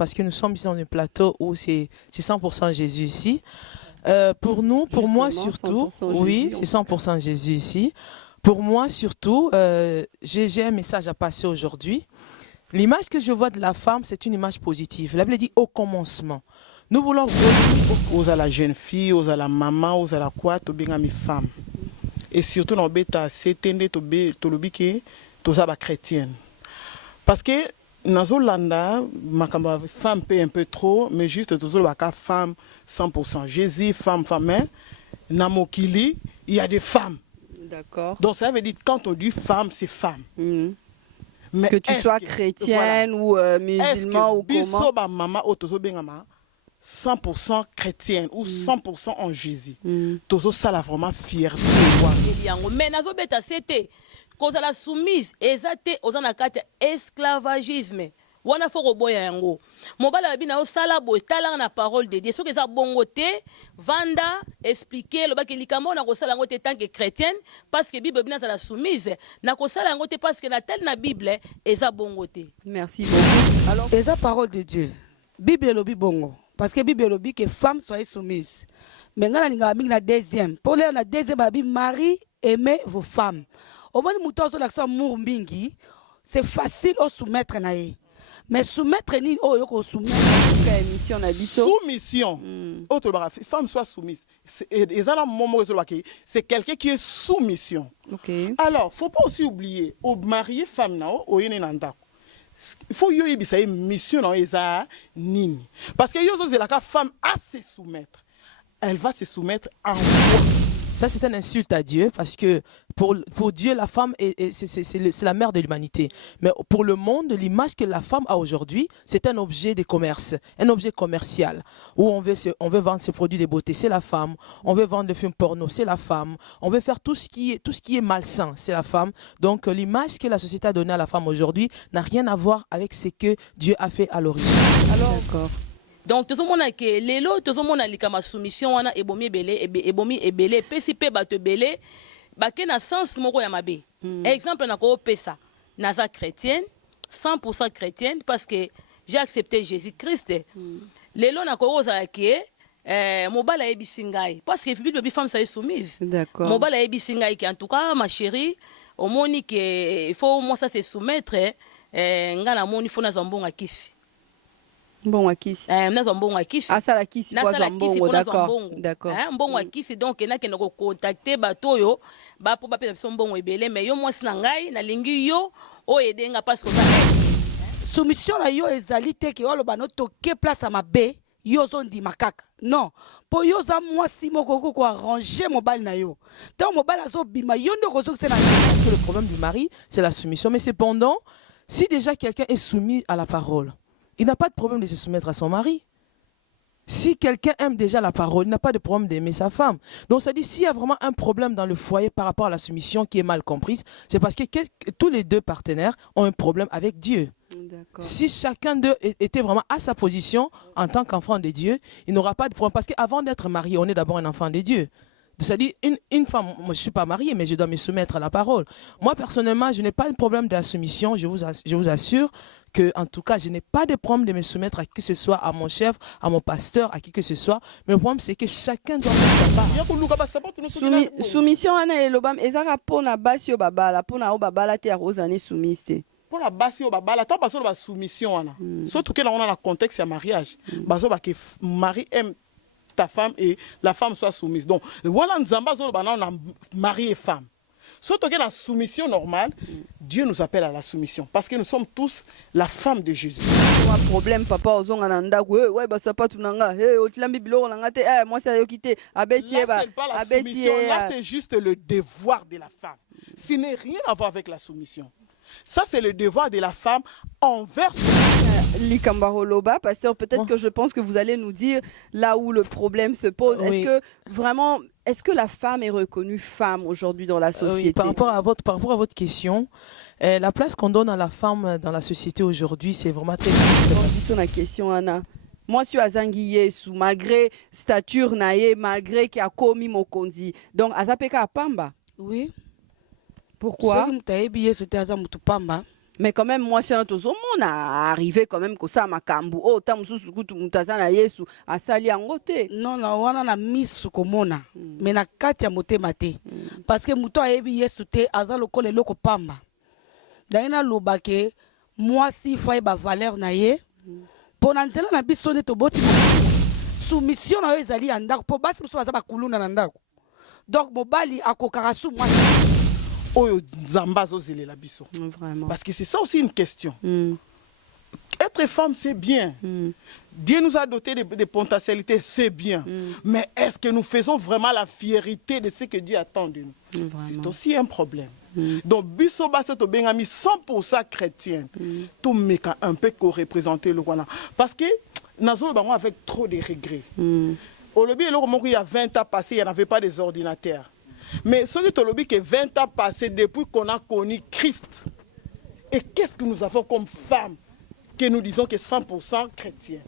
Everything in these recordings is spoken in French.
parce que nous sommes ici dans un plateau où c'est 100% Jésus ici. Pour nous, pour moi surtout, oui, c'est 100% Jésus ici. Pour moi surtout, j'ai un message à passer aujourd'hui. L'image que je vois de la femme, c'est une image positive. La Bible dit au commencement. Nous voulons aux à la jeune fille, aux à la maman, aux à la quoi, to bien mes femmes. Et surtout dans bêta, c'est to lobike, to zaba chrétienne. Parce que dans Zolanda, ma femme paye un peu trop, mais juste to zolaka femme 100%. Jésus, femme, mais namokili, il y a des femmes. D'accord. Donc ça veut dire quand on dit femme, c'est femme. Mais que tu sois chrétienne ou musulman ou comment. Ba maman o tozo bengama 100% chrétienne ou 100% en Jésus. Tozo ça la vraiment fierté. Mais nazo beta c'était cause la soumise ezate ozana kati esclavagisme. Wana foko boya yango. Mobala bina o sala bo tala na parole de Dieu. Soki za bongo te vanda expliquer lo baki likamo na ko sala ngo te tant que chrétienne parce que Bible bina za la soumise na ko sala ngo te parce que na tel na Bible eza bongo te. Merci beaucoup. Alors eza parole de Dieu. Bible lobi bongo parce que Bible lobi que femme soit soumise. Mais ngana ninga mingi na deuxième. Pour les na deuxième babi mari aimez vos femmes. Au moins mutozo l'action amour mingi, c'est facile au soumettre nae. Mais soumettre ni oh yoko soumettre émission na biso. Soumission. Autre femme soit soumise. C'est quelqu'un qui est soumission. Okay. Alors, faut pas aussi oublier au marié femme na o yene nanda. Il faut y bisa mission na eza nini. Parce que yozo zelaka femme à se soumettre. Elle va se soumettre en quoi? Ça, c'est une insulte à Dieu parce que pour Dieu, la femme, c'est la mère de l'humanité. Mais pour le monde, l'image que la femme a aujourd'hui, c'est un objet de commerce, un objet commercial où on veut vendre ses produits de beauté, c'est la femme. On veut vendre des films porno, c'est la femme. On veut faire tout ce qui est malsain, c'est la femme. Donc, l'image que la société a donnée à la femme aujourd'hui n'a rien à voir avec ce que Dieu a fait à l'origine. Alors, d'accord. Donc tout le monde a que lelo tout le monde a likama soumission wana ebomi ebele pesi pe bato ebele bake na sens moko ya mabe. Exemple na ko pesa naza chrétienne 100% chrétienne parce que j'ai accepté Jésus-Christ. Lelo na ko oza ke mobala ebisi ngai parce que Bible bi femme ça est soumise. D'accord. Mobala ebisi ngai ki en tout cas ma chérie au moni que il faut moi ça se soumettre ngana moni faut na zambonga kisi. Bon akisi. Mbongo akisi. Ah ça la kisi quoi zambongo d'accord. D'accord. Mbongo akisi donc na kende ko contacter batoyo ba po ba pesa mbongo ebele mais yo mwasi na ngai na lingi yo o edenga parce que soumission na yo ezali te ke oloba no toke place à mabe yo zondi makaka. Non. Po yo za mwasi moko ko arranger mobile na yo. Tant mobile azo bima yo ndoko zo c'est le problème du mari, c'est la soumission mais cependant, si déjà quelqu'un est soumis à la parole, il n'a pas de problème de se soumettre à son mari. Si quelqu'un aime déjà la parole, il n'a pas de problème d'aimer sa femme. Donc ça dit, s'il y a vraiment un problème dans le foyer par rapport à la soumission qui est mal comprise, c'est parce que tous les deux partenaires ont un problème avec Dieu. Si chacun d'eux était vraiment à sa position en tant qu'enfant de Dieu, il n'aura pas de problème. Parce qu'avant d'être marié, on est d'abord un enfant de Je dis, une femme, moi je ne suis pas mariée, mais je dois me soumettre à la parole. Moi personnellement, je n'ai pas de problème de la soumission, je vous assure que, en tout cas, je n'ai pas de problème de me soumettre à qui que ce soit, à mon chef, à mon pasteur, à qui que ce soit. Mais le problème, c'est que chacun doit faire sa part. Soumission, Anna et Lobam, ezara pona basio babala, pona o babala te arosane soumiste. Pour la basio babala, tant parce que la soumission, Anna. Surtout que là, on a le contexte du mariage. Parce que mari aime ta femme et la femme soit soumise. Donc, voilà, on a mari et femme. Surtout que la soumission normale, Dieu nous appelle à la soumission. Parce que nous sommes tous la femme de Jésus. Un problème, papa, aux ongananda, ouais, bah ça pas tout nanga, moi ça a quitté. Là, c'est pas la soumission, là, c'est juste le devoir de la femme. Ce n'est rien à voir avec la soumission. Ça, c'est le devoir de la femme envers Likambaro-Loba, pasteur, peut-être que je pense que vous allez nous dire là où le problème se pose. Oui. Est-ce que la femme est reconnue femme aujourd'hui dans la société? Oui, par rapport à votre question, la place qu'on donne à la femme dans la société aujourd'hui, c'est vraiment très triste. Sur la question, Anna. Moi, je suis Azangi Yesu, malgré stature naïe, malgré qu'il a commis mon kondi. Donc, Azapeka Pamba. Oui. Pourquoi? Mais quand même, moi, c'est un tozo, on a arrivé quand même que ça m'a cambu. Oh, tam susu kutu mutazana Yesu, asali angote. Non, non, wana na misu komona. Mais na kati ya motema te. Parce que muto ayebi Yesu te, aza lokole loko pamba. Daina lobake, moi si foye ba valeur na ye, pona nzela na biso ne toboti soumission na yo ezali andako, po basi muso baza bakuluna na ndako. Donc mobali akokaka su moi. Oyo nzamba zozelela biso. Vraiment. Parce que c'est ça aussi une question. Être femme, c'est bien. Dieu nous a doté de potentialités, c'est bien. Mais est-ce que nous faisons vraiment la fierté de ce que Dieu attend de nous? C'est aussi un problème. Donc, biso baso to bengami 100% chrétien. Tout meka un peu co-représenter le Rwanda. Parce que nous avons avec trop de regrets. Au lobby, il y a 20 ans passés, il n'y en avait pas des ordinateurs. Mais ce qui est au lobby, que 20 ans passés depuis qu'on a connu Christ. Et qu'est-ce que nous avons comme femmes que nous disons que 100% chrétiens?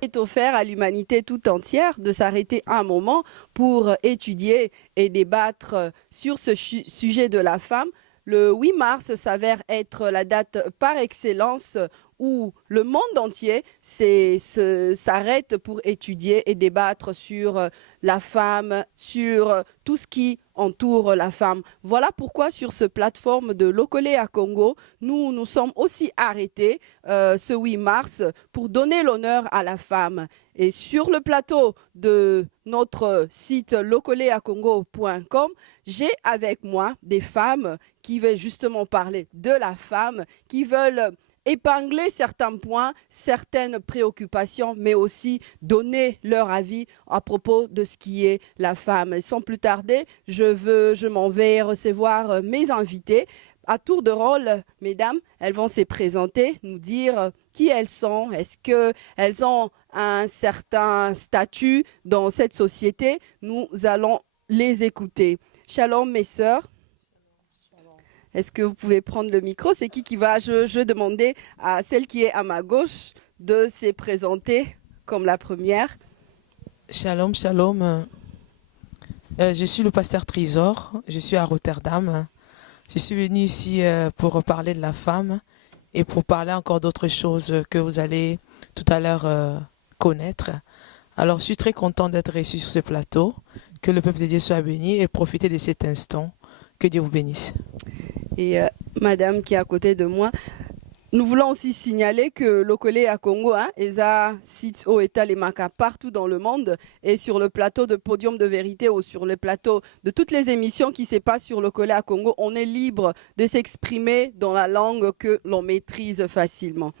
Est offert à l'humanité tout entière de s'arrêter un moment pour étudier et débattre sur ce sujet de la femme. Le 8 mars s'avère être la date par excellence où le monde entier s'arrête pour étudier et débattre sur la femme, sur tout ce qui entoure la femme. Voilà pourquoi sur ce plateforme de Lokole à Congo, nous nous sommes aussi arrêtés ce 8 mars pour donner l'honneur à la femme. Et sur le plateau de notre site lokoleacongo.com, j'ai avec moi des femmes qui veulent justement parler de la femme, qui veulent épingler certains points, certaines préoccupations, mais aussi donner leur avis à propos de ce qui est la femme. Et sans plus tarder, je m'en vais recevoir mes invités. À tour de rôle, mesdames, elles vont se présenter, nous dire qui elles sont, est-ce qu'elles ont un certain statut dans cette société. Nous allons les écouter. Shalom, mes sœurs. Est-ce que vous pouvez prendre le micro? C'est qui va? Je demandais à celle qui est à ma gauche de se présenter comme la première. Shalom, shalom. Je suis le pasteur Trésor. Je suis à Rotterdam. Je suis venue ici pour parler de la femme et pour parler encore d'autres choses que vous allez tout à l'heure connaître. Alors, je suis très contente d'être reçue sur ce plateau. Que le peuple de Dieu soit béni et profitez de cet instant. Que Dieu vous bénisse. Et madame qui est à côté de moi, nous voulons aussi signaler que Lokole à Congo, ESA site au état les Maca partout dans le monde et sur le plateau de Podium de Vérité ou sur le plateau de toutes les émissions qui se passent sur Lokole à Congo, on est libre de s'exprimer dans la langue que l'on maîtrise facilement.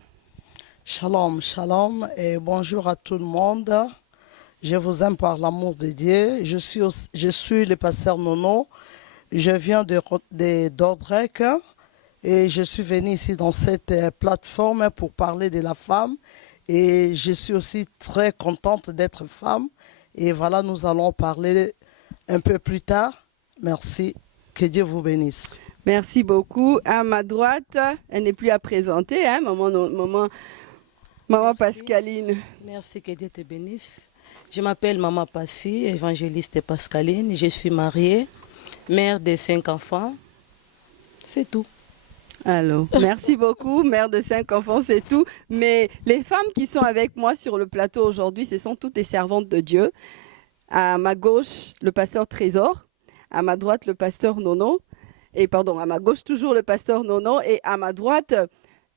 Shalom, shalom et bonjour à tout le monde. Je vous aime par l'amour de Dieu. Je suis le pasteur Nono. Je viens d'Ordrec et je suis venu ici dans cette plateforme pour parler de la femme. Et je suis aussi très contente d'être femme. Et voilà, nous allons parler un peu plus tard. Merci. Que Dieu vous bénisse. Merci beaucoup. À ma droite, elle n'est plus à présenter, maman Pascaline. Merci, que Dieu te bénisse. Je m'appelle Maman Passi, évangéliste Pascaline. Je suis mariée. Mère de 5 enfants, c'est tout. Alors, merci beaucoup, mère de 5 enfants, c'est tout. Mais les femmes qui sont avec moi sur le plateau aujourd'hui, ce sont toutes les servantes de Dieu. À ma gauche, le pasteur Trésor. À ma droite, le pasteur Nono. Et pardon, à ma gauche, toujours le pasteur Nono. Et à ma droite,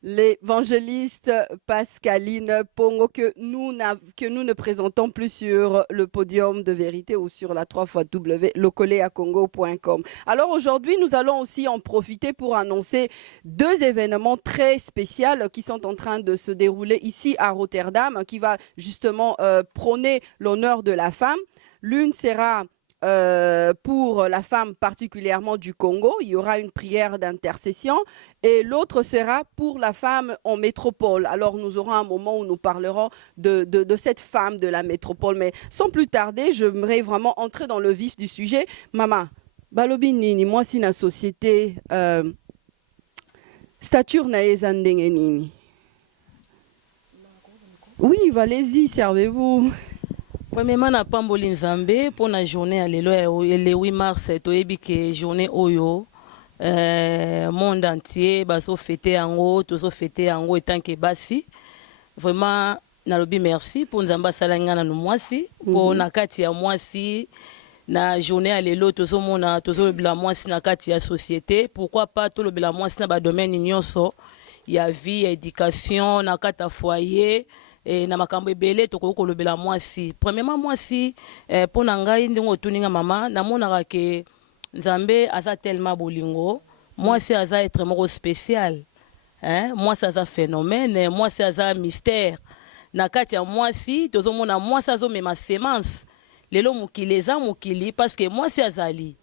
l'évangéliste Pascaline Pongo que nous ne présentons plus sur le podium de vérité ou sur la 3x lokoleacongo.com. Alors aujourd'hui, nous allons aussi en profiter pour annoncer 2 événements très spéciaux qui sont en train de se dérouler ici à Rotterdam, qui va justement prôner l'honneur de la femme. L'une sera pour la femme particulièrement du Congo, il y aura une prière d'intercession et l'autre sera pour la femme en métropole. Alors nous aurons un moment où nous parlerons de cette femme de la métropole, mais sans plus tarder, j'aimerais vraiment entrer dans le vif du sujet. Maman, balobi nini, moi si na société Stature na eza ndenge nini? Oui, allez-y, servez-vous. Premièrement, na pamboli nzambe pour la journée à le 8 mars, toyebi ke journée oyo monde entier bazo fêter yango, tozo fêter yango etant que basi. Vraiment nalobi merci pour nzamba salanga na mwasi pour na kati ya mwasi na journée à lelo tozo mona tozo lobela mwasi na kati ya société. Pourquoi pas to lobela mwasi na ba domaine nyonso ya vie, éducation, na kata foyer. Et na makambo ebele tokoki kolobela mwasi. Premièrement mwasi mpo na ngai ndenge otuninga mama namonaka ke nzambe aza tellement bolingo, mwasi aza être moko spécial, mwasi aza phénomène, mwasi aza mystère. Na kati ya mwasi tozomona mwasi azomema semence lelo mokili eza mokili parce que mwasi azali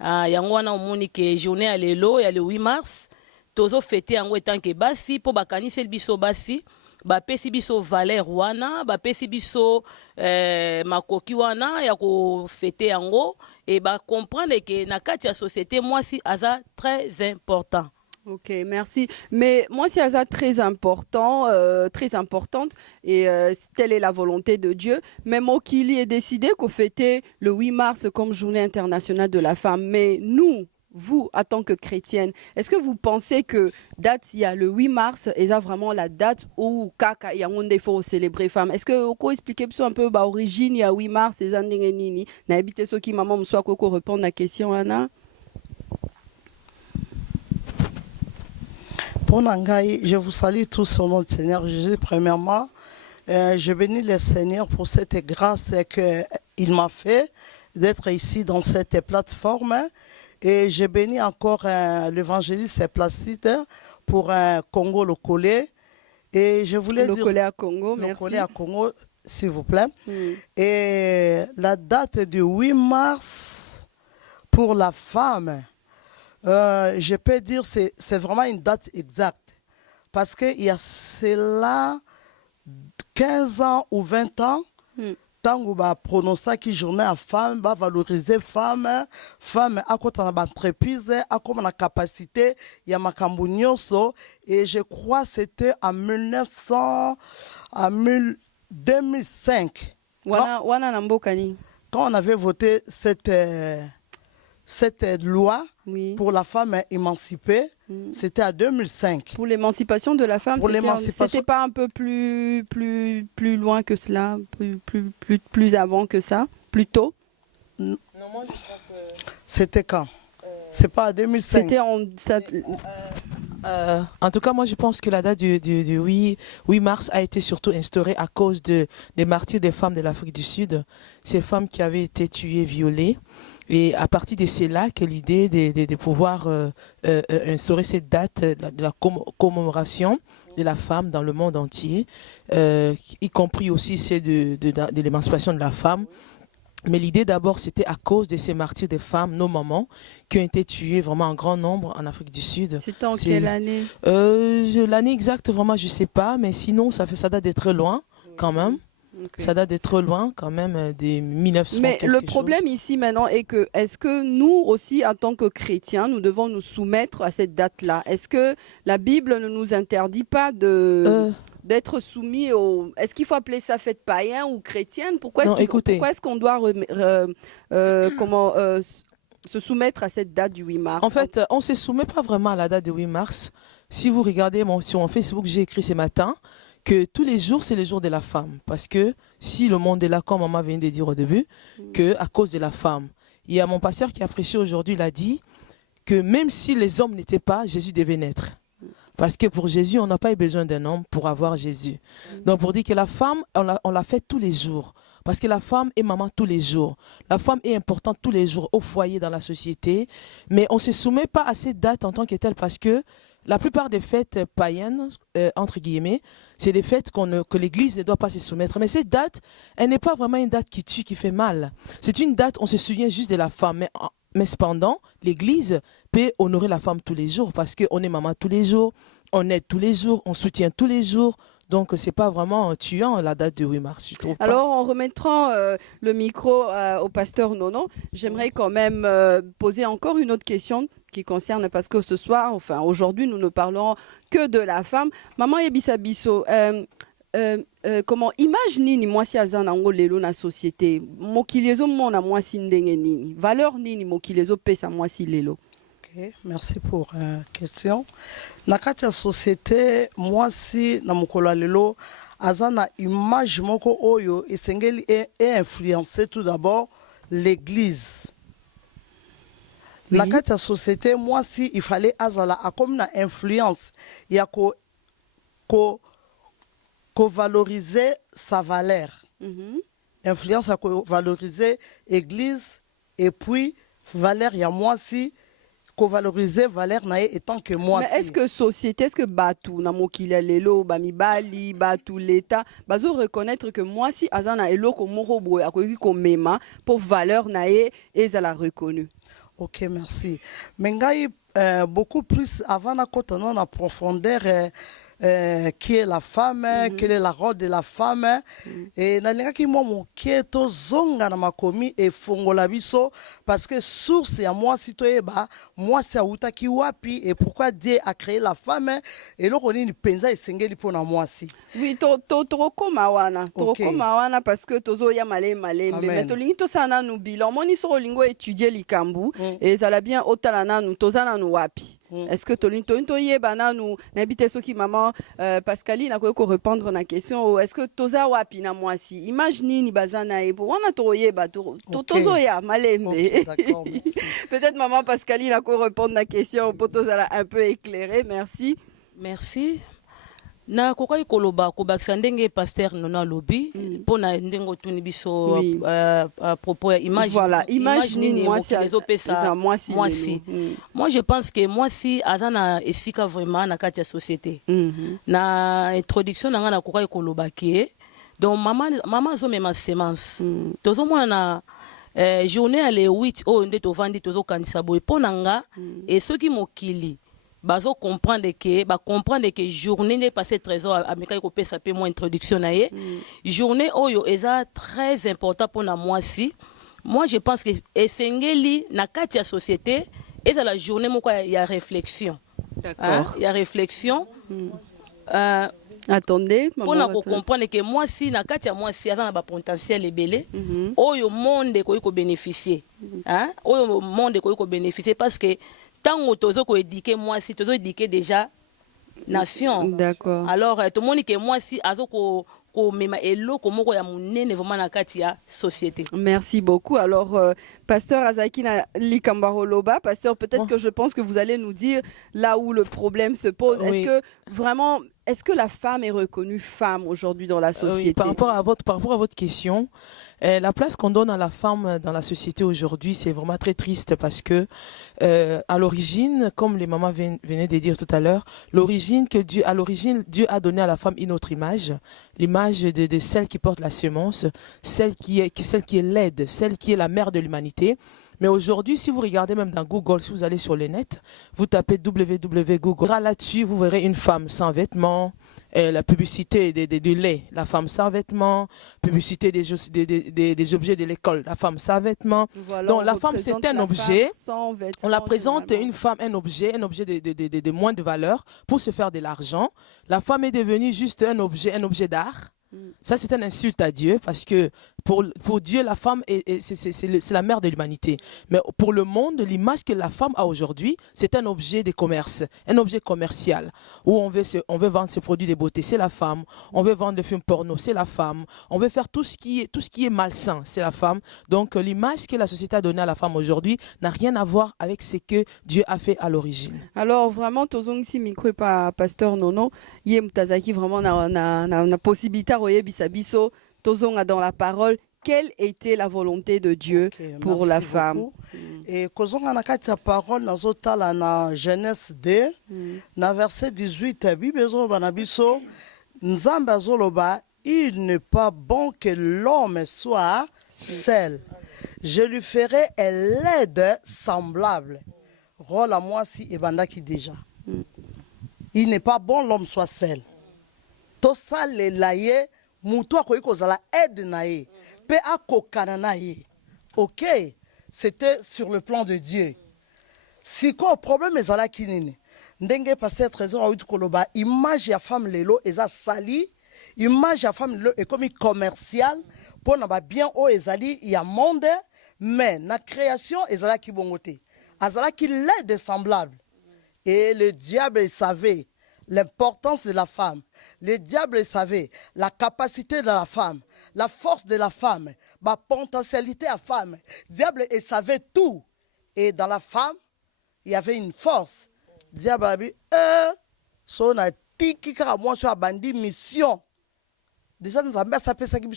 yango wana omoni ke journée ya lelo ya le 8 mars tozo fêter yango etant que basi mpo bakaniseli biso basi bapesi biso valeur wana bapesi biso makoki wana ya ko fêter yango et ba comprendre que na kati ya société mwasi aza très important. Ok, merci. Mais moi, c'est ça très important, très importante, et telle est la volonté de Dieu. Mais Mokili est décidé qu'on fêtait le 8 mars comme journée internationale de la femme. Mais nous, vous, en tant que chrétienne, est-ce que vous pensez que date, il y a le 8 mars, et ça vraiment la date où il y a un faut célébrer femme? Est-ce que vous pouvez expliquer un peu l'origine, il y a 8 mars, et ça, nini? N'habitez ceux qui maman soit qu'on répond à la question, Anna? Je vous salue tous au nom du Seigneur Jésus. Premièrement, je bénis le Seigneur pour cette grâce qu'il m'a fait d'être ici dans cette plateforme. Et je bénis encore l'évangéliste Placide pour Congo le Collet. Et je voulais dire... Le Collet à Congo, merci. Le Collet à Congo, s'il vous plaît. Et la date du 8 mars pour la femme... je peux dire que c'est vraiment une date exacte. Parce qu'il y a cela 15 ans ou 20 ans, tant qu'on va prononcer que journée à femme, va valoriser femme, femme à côté de l'entreprise, à côté de la capacité, il y a ma et je crois que c'était en 2005. Quand on avait voté cette loi pour la femme émancipée, c'était en 2005. Pour l'émancipation de la femme, c'était pas un peu plus loin que cela, plus avant que ça, plus tôt? Non, moi je crois que... C'était quand? C'est pas en 2005. C'était en tout cas, moi je pense que la date du 8 mars a été surtout instaurée à cause des martyrs des femmes de l'Afrique du Sud. Ces femmes qui avaient été tuées, violées. Et à partir de cela que l'idée de pouvoir instaurer cette date de la commémoration de la femme dans le monde entier, y compris aussi celle de l'émancipation de la femme. Mais l'idée d'abord, c'était à cause de ces martyrs des femmes, nos mamans, qui ont été tuées vraiment en grand nombre en Afrique du Sud. C'était en quelle année? L'année exacte, vraiment, je ne sais pas, mais sinon, ça date d'être très loin quand même. Okay. Ça date d'être loin quand même des 1900. Mais le problème ici maintenant est que est-ce que nous aussi en tant que chrétiens nous devons nous soumettre à cette date-là? Est-ce que la Bible ne nous interdit pas d'être soumis au... Est-ce qu'il faut appeler ça fête païen ou chrétienne? Pourquoi est-ce qu'on doit se soumettre à cette date du 8 mars? En fait, on ne se soumet pas vraiment à la date du 8 mars. Si vous regardez sur mon Facebook, j'ai écrit ce matin que tous les jours, c'est le jour de la femme. Parce que si le monde est là, comme maman vient de dire au début, qu'à cause de la femme. Il y a mon pasteur qui a prêché aujourd'hui, il a dit que même si les hommes n'étaient pas, Jésus devait naître. Parce que pour Jésus, on n'a pas eu besoin d'un homme pour avoir Jésus. Donc pour dire que la femme, on l'a fait tous les jours. Parce que la femme est maman tous les jours. La femme est importante tous les jours au foyer, dans la société. Mais on ne se soumet pas à cette date en tant que telle parce que la plupart des fêtes païennes, entre guillemets, c'est des fêtes que l'Église ne doit pas se soumettre. Mais cette date, elle n'est pas vraiment une date qui tue, qui fait mal. C'est une date, on se souvient juste de la femme. Mais cependant, l'Église peut honorer la femme tous les jours parce qu'on est maman tous les jours, on aide tous les jours, on soutient tous les jours. Donc, ce n'est pas vraiment tuant la date du 8 mars, je trouve. Alors, en remettant le micro au pasteur Nono, j'aimerais quand même poser encore une autre question qui concerne, parce que ce soir, enfin aujourd'hui, nous ne parlons que de la femme. Maman Yebisa Biso, comment image nini mwasi aza nango lelo na société mokili ezomona mwasi ndenge nini valeur nini mokili ezopesa mwasi lelo? Ok, merci pour la question. Na kati ya société mwasi na mokolo ya lelo aza na image moko oyo esengeli influencer tout d'abord l'église. Oui. Na kati ya société mwasi il fallait azala akomi na influence ya ko valoriser sa valeur. Influence à valoriser l'église et puis valeur ya mwasi ko valoriser valeur nae etant que mwasi. Mais est-ce que société, est-ce que batu na mokili lelo ba mibali batu l'état bazo reconnaître que mwasi azana eloko moko boye akoki ko mema pour valeur nae ezala reconnue? Ok, merci. Mengai beaucoup plus avant na kota non na profondeur qui est la femme, quel est le rôle de la femme. Et nalingaki moi mon kieto zonga na makomi et fongola biso parce que source ya moi si toyeba moi c'est utaki wapi et pourquoi Dieu a créé la femme et loko ni penza esengeli pona moi si. Oui, to koma wana parce que tozo ya malé mais to lingi to sana nu bilan moni so lingo étudier likambu et ça la bien otala nanu tozana nu wapi. Est-ce que to yeba nanu n'habite soki maman Pascaline a ko répondre na question est-ce que toza wapi na moi si image nini bazana e pour wana to yeba tozo ya malembe. Peut-être maman Pascaline a ko répondre na question pour tozala un peu éclairé. Merci. Na kokai koloba ko bakisa ndenge pasteur nona lobi pona ndengo tuni biso à propos ya image. Voilà, image nini moi si moi je pense que moi si azana efika vraiment na kati ya société. Na introduction na ngana kokai koloba ki donc maman zo mema semence. Tozo mwana na journée à les 8 o nde to vandi tozo kanisa boy pona nga et ceux qui mokili bazo comprendre que journée n'est passé trésor ameka ko pesa pe mo introduction na ye journée oyo eza très important pour na moi si moi je pense que esengeli na kati ya société eza la journée moko ya réflexion. D'accord. Il y a réflexion attendez pour na comprendre que moi si na kati ya moi si eza na ba potentiel ebele oyo monde ko bénéficier oyo monde ko bénéficier parce que tant tozo ko éduquer moi si tozo éduquer déjà nation. D'accord. Alors tout le monde que moi si azo ko mema eloko moko ya munene vraiment na kati ya société. Merci beaucoup. Alors pasteur Azaki na Likambaro Loba, pasteur peut-être que je pense que vous allez nous dire là où le problème se pose. Oui. Est-ce que la femme est reconnue femme aujourd'hui dans la société? Oui, par rapport à votre question, la place qu'on donne à la femme dans la société aujourd'hui, c'est vraiment très triste parce que à l'origine, comme les mamans venaient de dire tout à l'heure, à l'origine, Dieu a donné à la femme une autre image, l'image de celle qui porte la semence, celle qui est laide, celle qui est la mère de l'humanité. Mais aujourd'hui, si vous regardez même dans Google, si vous allez sur le net, vous tapez www.google, là-dessus, vous verrez une femme sans vêtements, la publicité du lait, la femme sans vêtements, publicité des objets de l'école, la femme sans vêtements. Voilà, donc la femme, c'est un objet. On la présente une femme, un objet de moins de valeur pour se faire de l'argent. La femme est devenue juste un objet d'art. Ça, c'est une insulte à Dieu parce que pour Dieu, la femme, c'est la mère de l'humanité. Mais pour le monde, l'image que la femme a aujourd'hui, c'est un objet de commerce, un objet commercial où on veut vendre ses produits de beauté, c'est la femme. On veut vendre des films porno, c'est la femme. On veut faire tout ce qui est malsain, c'est la femme. Donc, l'image que la société a donnée à la femme aujourd'hui n'a rien à voir avec ce que Dieu a fait à l'origine. Alors, vraiment, tozong si micro pas pasteur Nono, yé mutazaki vraiment na possibilité roye bisabiso tozonga dans la parole. Quelle était la volonté de Dieu pour la femme? Et kozonga na kati ya parole nazotala na Genèse 2 na verset 18 Bible ezoloba na biso Nzambe azoloba il n'est pas bon que l'homme soit seul. Je lui ferai un l'aide semblable. Rôle à moi si ebandaki déjà. Il n'est pas bon l'homme soit seul. To sale laye mutu akoki kozala aide na ye. Pe akokana na ye. OK, c'était sur le plan de Dieu. siko problème ezalaki nini ndenge pasteur trésor awuti koloba image ya femme lelo eza sali image ya femme lelo ekomi commercial mpona babien oyo ezali ya monde mais na création ezalaki bongo te azalaki lait de semblable et le diable savait l'importance de la femme. Le diable savait la capacité de la femme, la force de la femme, la potentialité de la femme. Le diable savait tout. Et dans la femme, il y avait une force. Le diable a dit, son tiki moi sur bandi mission. Déjà nous avons sapé ça qui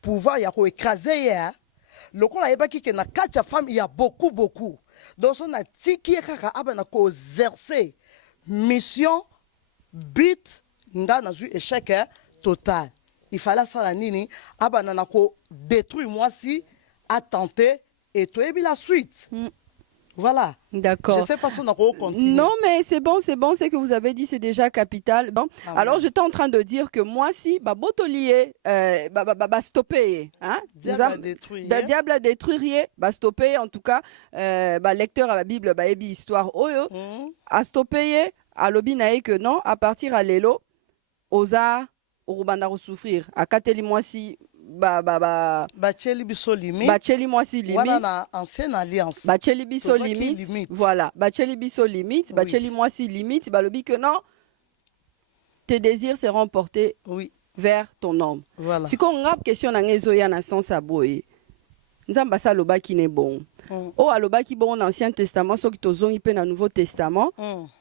pouvoir y a écraser hier. Le coup là qui na quatre femmes il y a beaucoup. Donc on a tiki kaka abana ko exercer mission but nga na zu échec total. Il fallait ça la nini abana na ko détruire moi si a tenté et toi la suite. Voilà. D'accord. Je sais pas si on a continué. Non, mais c'est bon, c'est que vous avez dit, c'est déjà capital. Bon. Ah, alors, ouais. j'étais en train de dire que moi, si, botolier, stopper, hein. Diable détruire. Diable à détruire, stopper, en tout cas, lecteur à la Bible, ebi histoire, oyo, à stopper, à lobby nae que non, à partir à l'élo, osa, urubanda souffrir, à kateli moi si, Bacheli biso limite. Bacheli moi si limite. Voilà na ancienne alliance. Bacheli biso limite. Voilà. Bacheli biso limite. Oui. Bacheli moi si limite. Balobi que non. Tes désirs seront portés vers ton homme. Voilà. Si on a question na ngezoya na sens aboye. Nzamba sa loba qui n'est bon. Oh aloba qui bon dans l'Ancien Testament, so qui tozongi pe na Nouveau Testament.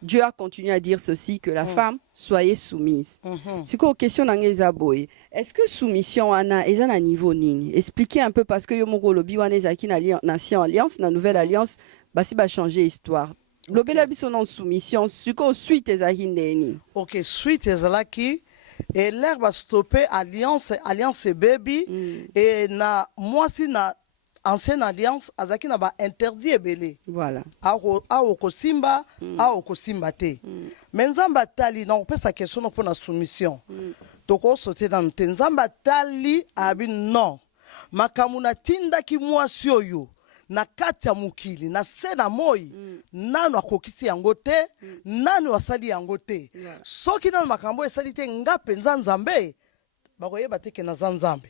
Dieu a continué à dire ceci que la femme soyez soumise. Si on question na ngeza boye. Est-ce que soumission ana est à niveau nini? Expliquez un peu parce que yo moko lobi wana ezaki na Ancienne Alliance, na Nouvelle Alliance, basi ba changer histoire. Lobela biso non soumission, si ko suite ezaki ndeni. OK, suite ezalaki et l'air va stopper alliance baby et na moi si na ancienne alliance azaki na ba interdit ebele. Voilà. Ao kosimba, ao kosimba te. Mais nzamba tali na opesa question no pona soumission. Toko sauter dans te nzamba tali abi non. Makamuna tinda ki mwasi oyo na kati ya mukili na sena moi nanu akokisi yango te nanu asali yango te soki nanu makambo esali te nga penza nzambe bakoyeba te ke na nzambe.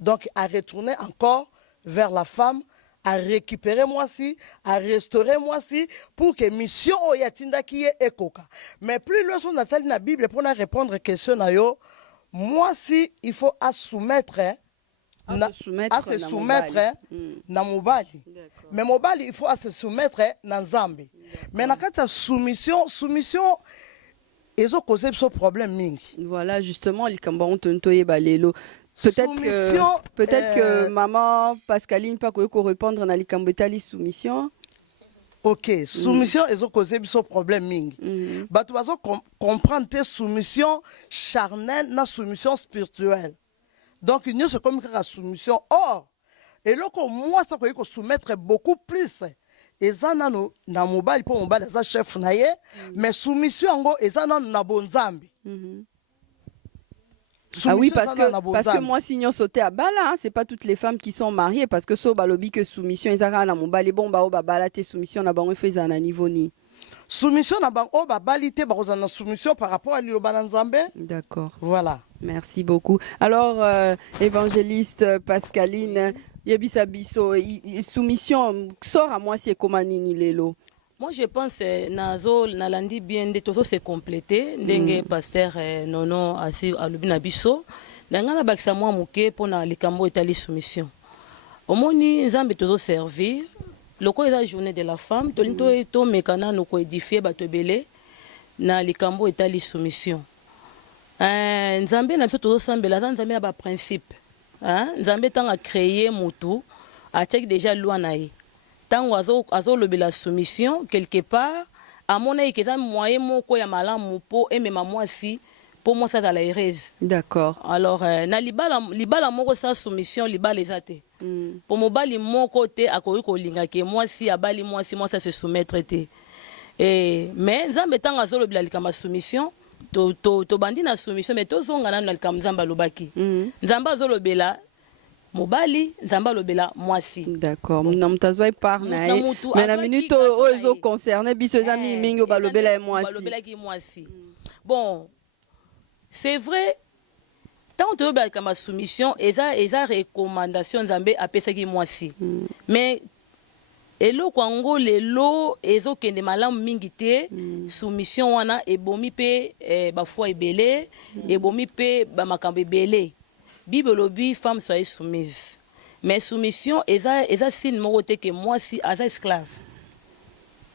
Donc à retourner encore vers la femme, à récupérer moi si, à restaurer moi si, pour que mission oyatinda qui est ekoka. Mais plus le son natali na Bible pour répondre à question na yo, moi si il faut à soumettre à se soumettre na mobali. Mais mobali il faut à se soumettre na nzambe. Mais na kata soumission ezo causer ce problème mingi. Voilà justement likambo ontontoye balelo. Peut-être que maman Pascaline pas ko répondre na likambo etali soumission. OK, soumission ezo causer biso problème mingi. Bato bazo comprendre te soumission charnelle na soumission spirituelle. Donc il y a ce comme la soumission. Or, et là que moi ça ko soumettre beaucoup plus. Ezana no na mobile pour mobile za chef na ye, mais soumission ngo ezana na bonzambi. Ah oui, parce que moi, si on sauté à bala, c'est pas toutes les femmes qui sont mariées, parce que so balobi que soumission, ils ont mon balé bon ba bala te soumission na bango fait à niveau ni. Soumission na bango ba balité ba na soumission par rapport à l'Iobana Nzambe. D'accord. Voilà. Merci beaucoup. Alors, évangéliste Pascaline, yebisa biso soumission sort à moi si comment nini lelo. Moi, je pense que Nazo Nalandi bien de tout se compléter. Ndenge pasteur Nono asi alubina biso. Ndanga bakisa moi muke pona likambo etali soumission. Omoni nzambe tozo servir. Loko eza journée de la femme. Tolinto eto mekana no ko édifier bato belé na likambo etali soumission. Nzambe na biso tozo sambela nzambe na ba principe. Nzambe tanga créer mutu a check déjà loi na ye. Tant azo lobela soumission quelque part à mon avis que ça moyen moko ya malamu po et même moi si pour moi ça dans la heureuse. D'accord. Alors na libala moko sa soumission libala ezate. Pour mobali moko te akoyi ko linga ke moi si abali moi si moi ça se soumettre te. Et mais nzambe tant azo lobela likama soumission to bandi na soumission mais to zonga na likama nzamba lobaki. Nzamba azo lobela mobali nzamba lobela mwasi. D'accord. Na mutazwa par na ye. Mais na minute ozo concerné biso eza mingi balobela mwasi. Balobela ki mwasi. Bon, c'est vrai. Tant que tu as soumission, eza recommandation nzambe apesaki mwasi. Mais elo kwango lelo ezo kende malamu mingi te soumission wana ebomi pe bafwa ebele ebomi pe bamakambo ebele. Bible lobi femme soit soumise. Mais soumission eza signe moko te que mwasi aza esclave.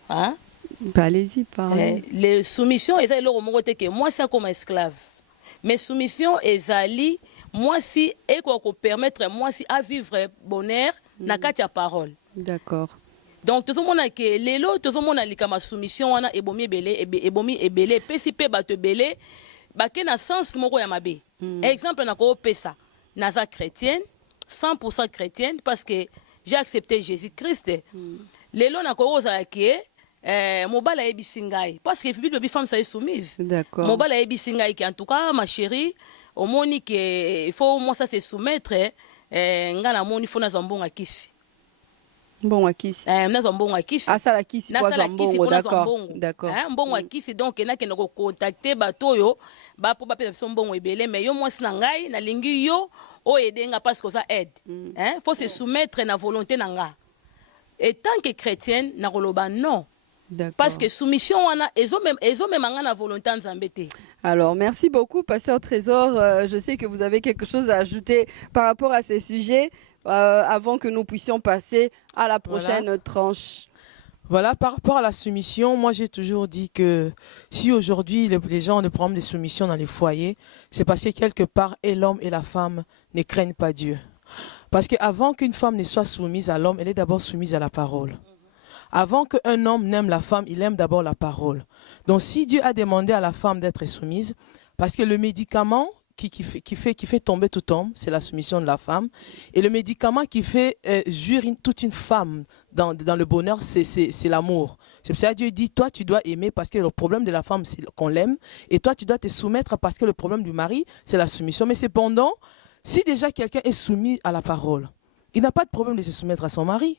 Hein? Allez-y, parlez. Les soumissions eza eloko moko te que mwasi comme esclave. Mais soumission ezali mwasi eko permettre mwasi à vivre bonheur na kati ya parole. D'accord. Donc tout le monde a que lelo tout le monde a likama soumission wana ebomi ebele pesi pe bato ebele bake na sens moko ya mabe. Exemple na ko pesa naza chrétienne 100% chrétienne parce que j'ai accepté Jésus-Christ. Lelo na ko oza ke mobala yebisi ngai parce que Bible bi femme soit soumise. D'accord. Mobala yebisi ngai ki en tout cas ma chérie au moni que il faut moi ça se soumettre ngana moni fona zambonga kisi. Mbongo akisi. Nazo mbongo akisi. Asala kisi kwa zambongo, d'accord. D'accord. Mbongo akisi donc na ke ndoko contacter bato yo ba po ba pe so mbongo ebele mais yo mwasi na ngai na lingi yo o edenga parce que ça aide. Faut se soumettre na volonté na nga. Et tant que chrétienne na koloba non. Parce que soumission wana ezo même anga na volonté nzambe te. Alors, merci beaucoup, Pasteur Trésor. Je sais que vous avez quelque chose à ajouter par rapport à ces sujets avant que nous puissions passer à la prochaine tranche. Voilà, par rapport à la soumission, moi j'ai toujours dit que si aujourd'hui les gens ont des problèmes de soumission dans les foyers, c'est parce que quelque part et l'homme et la femme ne craignent pas Dieu. Parce qu'avant qu'une femme ne soit soumise à l'homme, elle est d'abord soumise à la parole. Avant qu'un homme n'aime la femme, il aime d'abord la parole. Donc si Dieu a demandé à la femme d'être soumise, parce que le médicament qui fait tomber tout homme, c'est la soumission de la femme. Et le médicament qui fait jouir toute une femme dans le bonheur, c'est l'amour. C'est pour ça que Dieu dit, toi tu dois aimer parce que le problème de la femme, c'est qu'on l'aime. Et toi tu dois te soumettre parce que le problème du mari, c'est la soumission. Mais cependant, si déjà quelqu'un est soumis à la parole, il n'a pas de problème de se soumettre à son mari.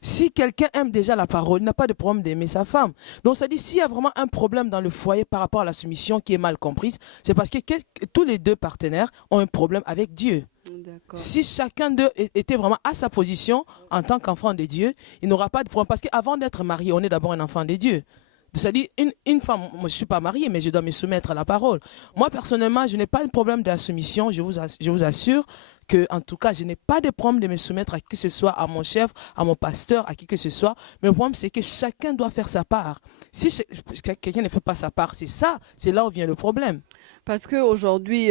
Si quelqu'un aime déjà la parole, il n'a pas de problème d'aimer sa femme. Donc ça dit, s'il y a vraiment un problème dans le foyer par rapport à la soumission qui est mal comprise, c'est parce que tous les deux partenaires ont un problème avec Dieu. Si chacun d'eux était vraiment à sa position en tant qu'enfant de Dieu, il n'aura pas de problème. Parce qu'avant d'être marié, on est d'abord un enfant de Dieu. C'est-à-dire, une femme, moi je ne suis pas mariée, mais je dois me soumettre à la parole. Moi, personnellement, je n'ai pas de problème de la soumission. Je vous assure que, en tout cas, je n'ai pas de problème de me soumettre à qui que ce soit, à mon chef, à mon pasteur, à qui que ce soit. Mais le problème, c'est que chacun doit faire sa part. Si quelqu'un ne fait pas sa part, c'est là où vient le problème. Parce qu'aujourd'hui,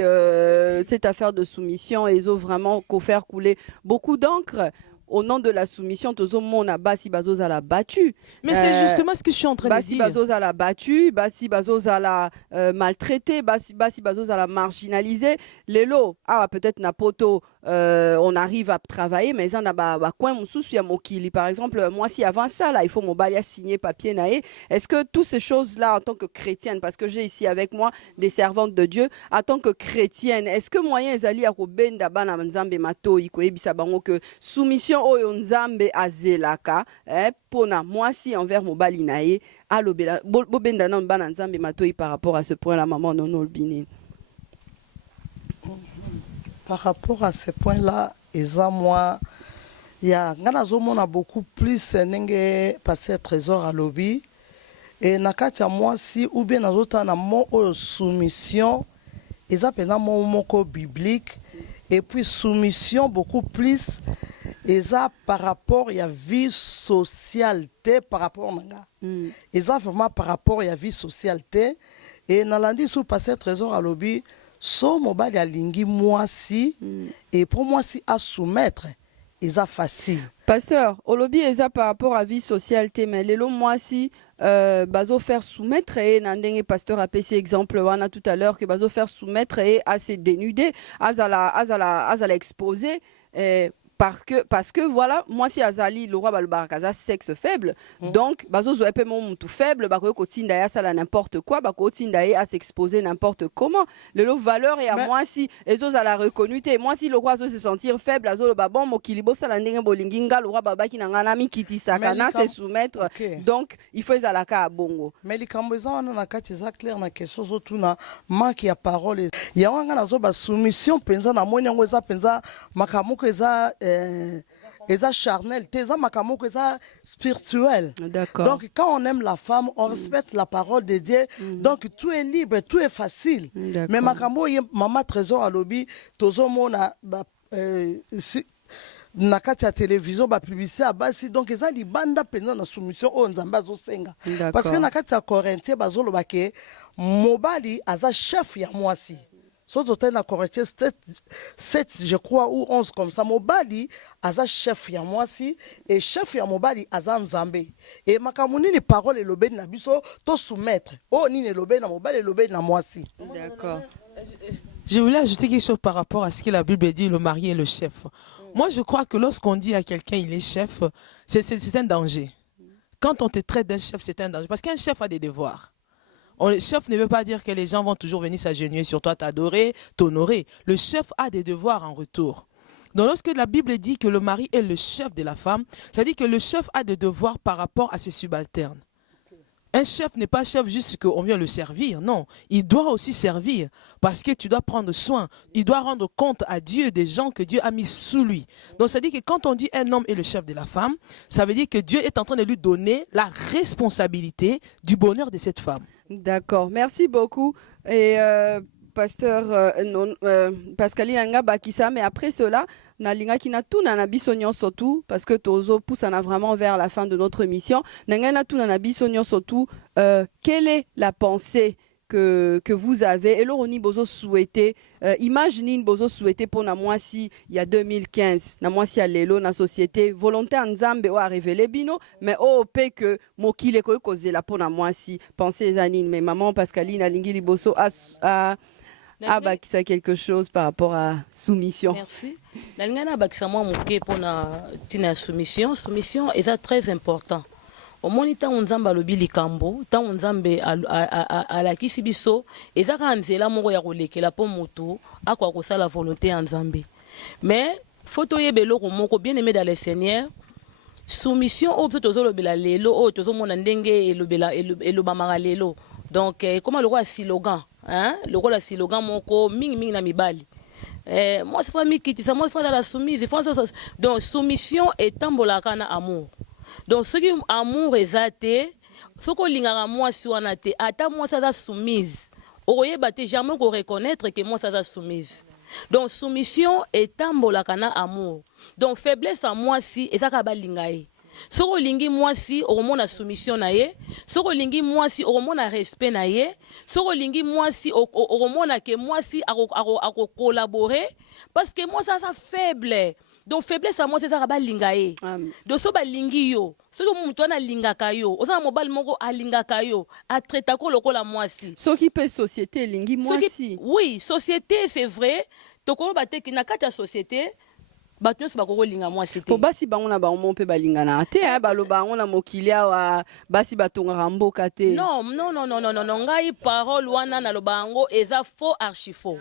cette affaire de soumission, ils ont vraiment faire couler beaucoup d'encre. Au nom de la soumission, tout le monde a Bassi Bazos à la battu. Mais c'est justement ce que je suis en train de dire. Bassi Bazos à la battu, Bassi Bazos à la maltraité, Bassi Bazos à la marginalisé. Lelo, peut-être Napoto, on arrive à travailler, mais on a coin mon souci à Mokili. Par exemple, moi, si avant ça, là, il faut mon balia signer papier naé. Est-ce que toutes ces choses-là, en tant que chrétienne, parce que j'ai ici avec moi des servantes de Dieu, en tant que chrétienne, est-ce que moyen ezali à Robenda Bana Nzambe Mato, Ikoebisa Bango, que soumission oyo Nzambe azelaka, pona moi si envers mon bali naé, alobela, bobenda nan Bana Nzambe Mato par rapport à ce point-là, maman Nono Olbini. Par rapport à ce point-là, moi, il y a beaucoup plus de passer trésor à lobby. Et nakatia moi si ou bien nazota na mo soumission, ils appellent mon moko biblique. Et puis soumission beaucoup plus, ils a par rapport à la vie sociale par rapport à nanga. Ils a vraiment par rapport à la vie sociale et nalandi sous passer trésor à lobby. So mobile ya lingi moi si et pour moi si à soumettre ils a facile. Pasteur, au lobby eza par rapport à vie sociale mais lelo moi si bazo faire soumettre et nandenge pasteur a payé exemple wana tout à l'heure que bazo faire soumettre et à se dénuder azala exposer parce que voilà, moi si azali le roi balbarakaza sexe faible, donc bazo zoepe mon tout faible, bako kotinda ya sala n'importe quoi, bako tinda ya à s'exposer n'importe comment. Le lot valeur et à moi si ezos à la reconnuité, moi si le roi se sentir faible, azo le babon mo kilibo sala ndenge bolinginga le roi babaki na ngana mi kiti sakana se soumettre. Donc il faut ezalaka bongo. Mais les cambouisans on a quatre ça clair na question surtout na manque ya parole. Ya wanga na zo ba soumission penza na moni ngo za penza makamuko eza eza charnel, eza makamoko eza spirituel. D'accord. Donc quand on aime la femme, on respecte la parole de Dieu. Donc tout est libre, tout est facile. Mais makamo maman trésor à lobby, tozo mona na kati ya télévision ba publicité abasi donc eza libanda penza na soumission o nzamba zo senga. Parce que na kati ya Corinthiens bazolo bake mobali aza chef ya mwasi. Surtout dans Corinthiens 7, je crois, ou 11 comme ça. Mobali, aza chef ya mwasi, et chef ya mobali, aza nzambe. Et makamuni les paroles et l'obé na biso, to soumettre. Oh, ni l'obé na mobali, l'obé na mwasi. D'accord. Je voulais ajouter quelque chose par rapport à ce que la Bible dit, le mari est le chef. Moi, je crois que lorsqu'on dit à quelqu'un il est chef, c'est un danger. Quand on te traite d'un chef, c'est un danger. Parce qu'un chef a des devoirs. Le chef ne veut pas dire que les gens vont toujours venir s'agenouiller sur toi, t'adorer, t'honorer. Le chef a des devoirs en retour. Donc lorsque la Bible dit que le mari est le chef de la femme, ça dit que le chef a des devoirs par rapport à ses subalternes. Un chef n'est pas chef juste qu'on vient le servir, non. Il doit aussi servir parce que tu dois prendre soin. Il doit rendre compte à Dieu des gens que Dieu a mis sous lui. Donc ça dit que quand on dit un homme est le chef de la femme, ça veut dire que Dieu est en train de lui donner la responsabilité du bonheur de cette femme. D'accord, merci beaucoup. Et pasteur Pascaline Anga Bakissa, mais après cela, Nalinga Kina tout na bisognon surtout, parce que Tozo pousse en a vraiment vers la fin de notre mission. Nanga tout na bisognon surtout, quelle est la pensée que vous avez et l'oroni bozo souhaité imaginez bozo souhaité pour na moi si il y a 2015 na moi si à l'élo na société volontaire nzambe o a révélé bino mais au pe que mokile ko causer la pour na moi si pensez anine mais maman Pascaline alingi liboso a bakisa quelque chose par rapport à soumission. Merci. Nalingana bakisa moi moké pour na tina soumission est très important. Au moins tant nzambe alobi likambo tant nzambe alakisi biso ezaka nzela moko ya kolekela po moto akwa kosala volonté ya nzambe mais faut toyebelo ko moko bien aimé dans le Seigneur soumission au tozolobela lelo o tozomona ndenge elobamaka lelo donc comment le roi slogan hein le roi la slogan moko mingi na mibali moi c'est pas mikitisa moi c'est la soumise donc soumission etambolaka na amour. Donc ce qui amour ezate ce qu'on lingara moi wana te ata moi ça soumise oye bate jamais ko reconnaître que moi ça soumise. Donc soumission etambolaka na amour. Donc faiblesse à moi si ezaka balingaye. Soko lingi moi si oromona soumission na ye, soko lingi moi si oromona respect na ye, soko lingi moi si oromona que moi si ako collaborer parce que moi ça faible. Donc faiblesse à moi c'est ça ba lingaye. Donc so ba lingi yo, so ko mutu na lingaka yo, oza mobile moko alingaka yo, a traita ko lokola moi si. Ce qui peut société lingi moi si. Oui, société c'est vrai, to ko ba te ki na kata société bato nyonso bakokolinga mwasi te po basi bango na bango mpe balingana te baloba bango na mokili awa basi batongaka mboka te non ngai parole wana naloba yango eza faux archi faux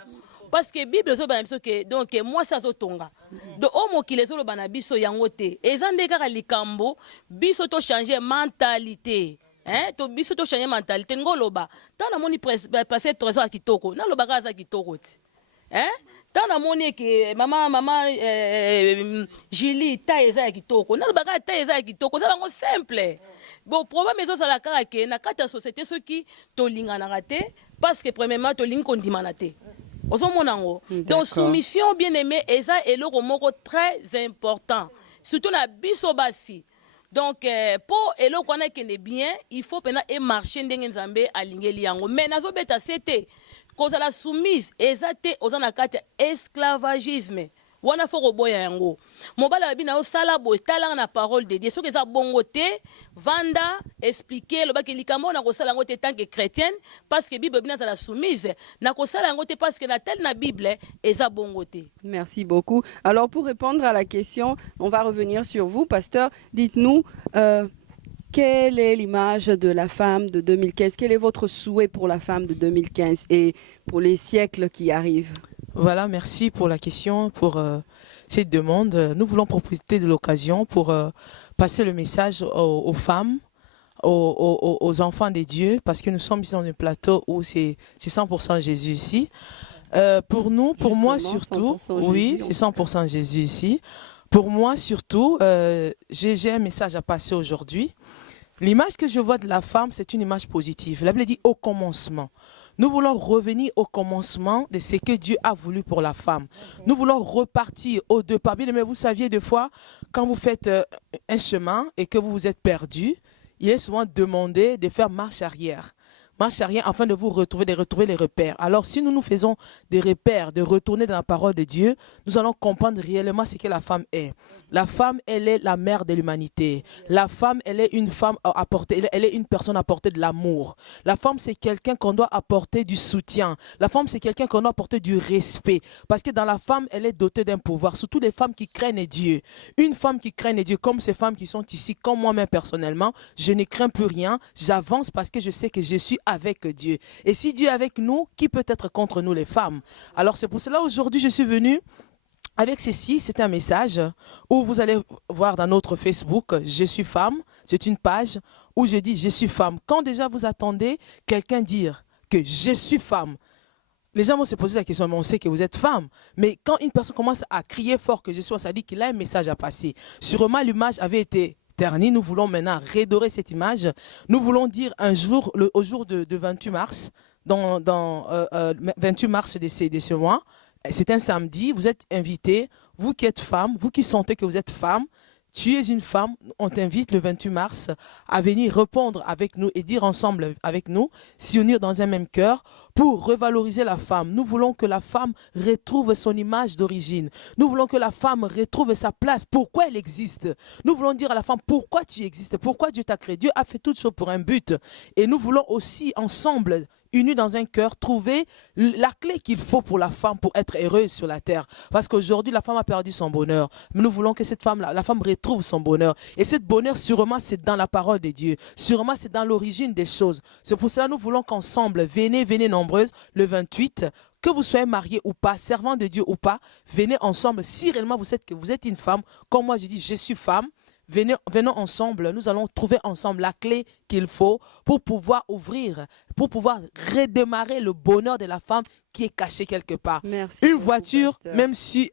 parce que bible ezoloba na biso ke donc mwasi azotonga donc o mokili ezoloba na biso yango te eza nde kaka likambo biso tochange mentalité to biso tochange mentalité ngoloba ntango namoni passer trésor ya kitoko nalobaka aza kitoko ti tant na moni que maman Julie taïza kitoko na lobaka taïza kitoko ça bango simple bon problème ezo sala kaka ke na kata société ceux qui tolinga na raté parce que premièrement tolinga kondimana te ozo monango donc soumission bien aimé eza eloko moko très important surtout na biso basi donc pour eloko na kende bien il faut pena et marcher ndenge nzambe alingeli yango mais nazo beta c'était cause la soumise ezate ozana kati esclavagisme wana fo koboya yango mobala abi na osala boye talanga na parole de Dieu soki eza bongo te vanda expliquer lobaki likambo na kosala yango te tant que chrétienne parce que bible bina zala soumise na kosala yango te parce que na tel na bible eza bongo te. Merci beaucoup. Alors pour répondre à la question, on va revenir sur vous, pasteur. Dites-nous quelle est l'image de la femme de 2015? Quel est votre souhait pour la femme de 2015 et pour les siècles qui arrivent? Voilà, merci pour la question, pour cette demande. Nous voulons profiter de l'occasion pour passer le message aux femmes, aux enfants de Dieu, parce que nous sommes ici dans un plateau où c'est 100% Jésus ici. Pour nous, pour moi surtout, oui, c'est 100% Jésus ici. Pour moi surtout, j'ai un message à passer aujourd'hui. L'image que je vois de la femme, c'est une image positive. La Bible dit au commencement. Nous voulons revenir au commencement de ce que Dieu a voulu pour la femme. Nous voulons repartir au départ. Bien, mais vous saviez des fois, quand vous faites un chemin et que vous vous êtes perdu, il est souvent demandé de faire marche arrière. Marche arrière afin de vous retrouver, de retrouver les repères. Alors si nous faisons des repères, de retourner dans la parole de Dieu, nous allons comprendre réellement ce que la femme est. La femme, elle est la mère de l'humanité. La femme, elle est une femme à porter, elle est une personne à porter de l'amour. La femme, c'est quelqu'un qu'on doit apporter du soutien. La femme, c'est quelqu'un qu'on doit apporter du respect. Parce que dans la femme, elle est dotée d'un pouvoir. Surtout les femmes qui craignent Dieu. Une femme qui craint Dieu, comme ces femmes qui sont ici, comme moi-même personnellement, je ne crains plus rien. J'avance parce que je sais que je suis avec Dieu. Et si Dieu est avec nous, qui peut être contre nous les femmes? Alors c'est pour cela aujourd'hui je suis venue avec ceci. C'est un message où vous allez voir dans notre Facebook, je suis femme. C'est une page où je dis je suis femme. Quand déjà vous attendez quelqu'un dire que je suis femme, les gens vont se poser la question, mais on sait que vous êtes femme. Mais quand une personne commence à crier fort que je suis, ça dit qu'il a un message à passer. Sûrement l'image avait été ternie. Nous voulons maintenant redorer cette image. Nous voulons dire un jour, au jour de 28 mars, 28 mars de ce mois, c'est un samedi, vous êtes invités, vous qui êtes femme, vous qui sentez que vous êtes femme, tu es une femme, on t'invite le 28 mars à venir répondre avec nous et dire ensemble avec nous, s'unir dans un même cœur pour revaloriser la femme. Nous voulons que la femme retrouve son image d'origine. Nous voulons que la femme retrouve sa place. Pourquoi elle existe? Nous voulons dire à la femme pourquoi tu existes, pourquoi Dieu t'a créé. Dieu a fait toutes choses pour un but. Et nous voulons aussi ensemble, unis dans un cœur, trouver la clé qu'il faut pour la femme pour être heureuse sur la terre. Parce qu'aujourd'hui, la femme a perdu son bonheur. Mais nous voulons que cette femme-là, la femme retrouve son bonheur. Et ce bonheur, sûrement, c'est dans la parole de Dieu. Sûrement, c'est dans l'origine des choses. C'est pour cela que nous voulons qu'ensemble, venez nombreuses, le 28, que vous soyez mariés ou pas, servant de Dieu ou pas, venez ensemble. Si réellement vous êtes une femme, comme moi je dis, je suis femme, venons ensemble, nous allons trouver ensemble la clé qu'il faut pour pouvoir ouvrir, pour pouvoir redémarrer le bonheur de la femme qui est caché quelque part. Merci Une beaucoup, voiture, pasteur. même si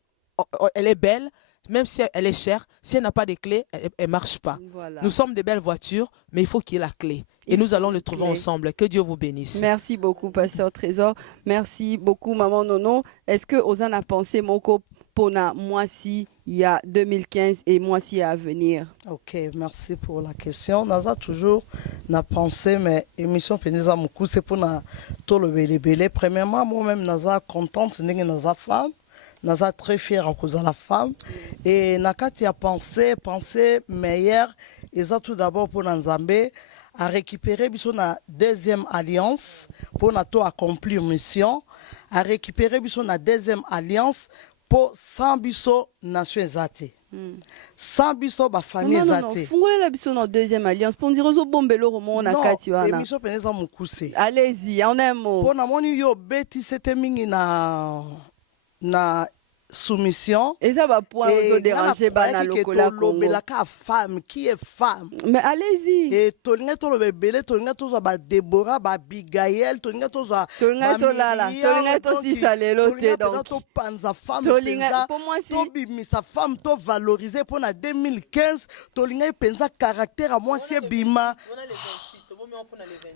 elle est belle, même si elle est chère, si elle n'a pas de clé, elle ne marche pas. Voilà. Nous sommes de belles voitures, mais il faut qu'il y ait la clé. Et nous allons le trouver ensemble. Que Dieu vous bénisse. Merci beaucoup, pasteur Trésor. Merci beaucoup, maman Nono. Est-ce que Ozan a pensé moko pona moisi il y a 2015 et moisi à venir? Ok, merci pour la question. Naza toujours na pensé, mais émission Penisa Moukou, c'est pour na tout le belé. Premièrement, moi-même, Naza contente, Naza femme. Naza très fière à cause de la femme. Et Nakati a pensé meilleure. Et ça tout d'abord pour Nzambe à récupérer la deuxième alliance pour nous accomplir mission, à récupérer la deuxième alliance pour sans biso nation ezate. Sans biso ba famille ezate. Non, fungole la biso na deuxième alliance pour dire aux bombelo romo na kati wana. Non, émission peneza mukuse. Allez-y, en un mot. Pour na moni yo beti c'était mingi na soumission. Et ça va point aux déranger bana lokola Congo. Femme qui est femme. Mais allez-y. Et tolinga to le bébé, tolinga to za ba Déborah, ba Abigail, tolinga to za tolinga to lala, tolinga to si salelo te donc. To panza femme tolinga pour moi si to bimisa femme to valoriser pour na 2015, tolinga penza caractère à moi c'est bima.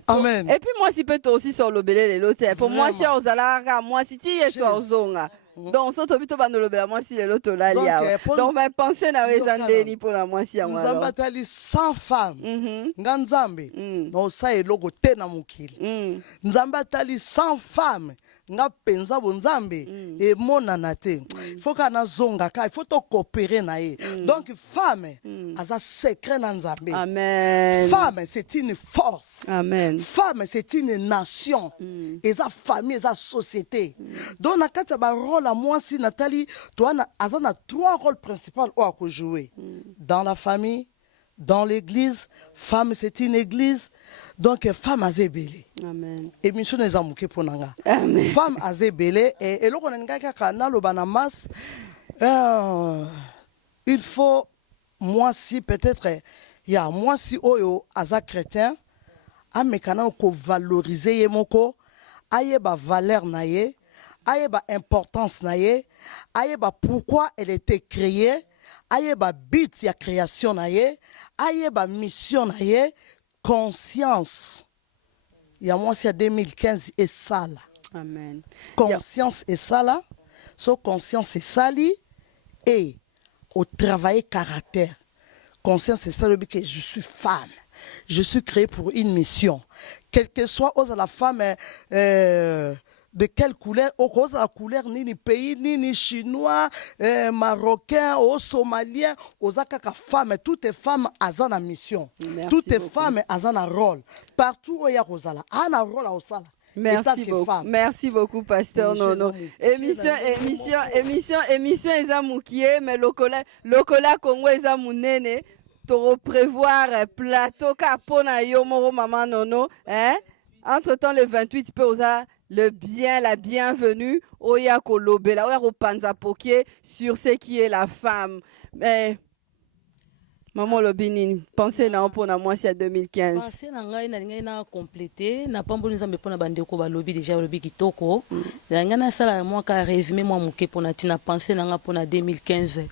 Amen. Et puis moi si peut aussi sur le belé les lotes. Pour moi si ozalaka, moi si tu es sur zonga. Donc so to bito ba no lobela moi si les lotes là liya. Donc ma pensée na wezandeni pour la moi si ya moi. Nzambatali 100 femmes. Nganzambe. No sa eloko te na mukili. Nzambatali 100 femmes. nga penza bonzambe et monana te faut kana zonga ka faut to coopérer na ye donc femme aza secret na nzambe. Amen. Femme c'est une force. Amen. Femme c'est une nation et sa famille et sa société. Donc na kati ba rôle à moi si Nathalie toi azana 3 rôles principaux à jouer dans la famille, dans l'église. Femme c'est une église. Donc femme azebele. Amen. Émission les amuke ponanga. Amen. Femme azebele et loko na ngaka kana lo banamas il faut moi si peut-être moi si oyo aza chrétien amekana ko valoriser ye moko ayeba valeur na ye ayeba importance na ye ayeba pourquoi elle était créée ayeba but ya création na ye ayeba mission na ye conscience. Il y a moi c'est 2015 et ça là. Amen. Conscience et ça là. So conscience et sali et au travail caractère. Conscience et ça le but que je suis femme. Je suis créée pour une mission. Quelle que soit la femme de quelle couleur, au cause de la couleur ni pays, ni chinois, marocain, ou somalien, aux akaka femmes, toutes les femmes ont une mission. Toutes les femmes ont un rôle. Partout où il y a Rosala, un rôle à Osala. Merci beaucoup. Merci beaucoup, Pasteur Nono. Émission Ezamoukie, mais lokola Congo Ezamounene, to prévoir plateau kapona yo moro maman Nono, hein? Entre-temps, le 28 peut osa la bienvenue Oya Kolobela, Oya Panza Poké sur ce qui est la femme. Mais Maman Lobini, pensez na pour na moi c'est 2015. Pensez na ngai na compléter na pamboni nzambe pona bandeko ba lobi déjà lobi kitoko. Na ngana sala moi ka résumé moi muke pona tina pensez na nga pona 2015.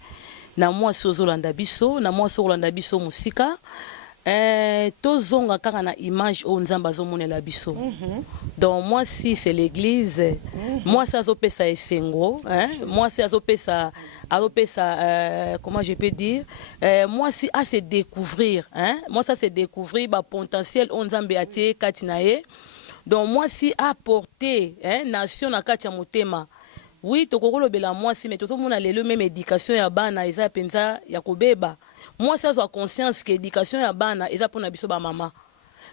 Na moi sozolanda biso, na moi sozolanda biso musika. Tozonga kaka na image o nzamba azomonela biso. Donc moi si c'est l'église, moi ça azopesa esengo, hein, moi si azopesa comment je peux dire, moi si à se découvrir, hein, moi ça c'est découvrir ba potentiel o nzambe atie katinaye. Donc moi si apporter, hein, nation na kati ya motema. Oui, tokokolo bela moi si mais tout le monde a le même éducation ya bana eza penza ya kobeba. Moi ça soit conscience que éducation ya bana eza pona biso ba mama.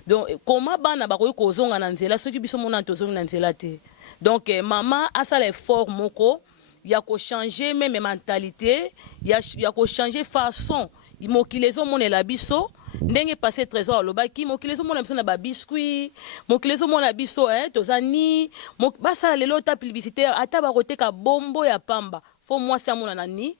Donc comment bana ba ko kozonga na nzela soki biso mona tozonga na nzela te. Donc maman a ça l'effort moko ya ko changer même mentalité, ya ko changer façon. Imokilezo monela biso ndenge passé trésor lobaki mokilezo mona biso na ba biscuit mokilezo mona biso tozani basa lelo ta publicité ata ba koteka bombo ya pamba fo moi ça mona nani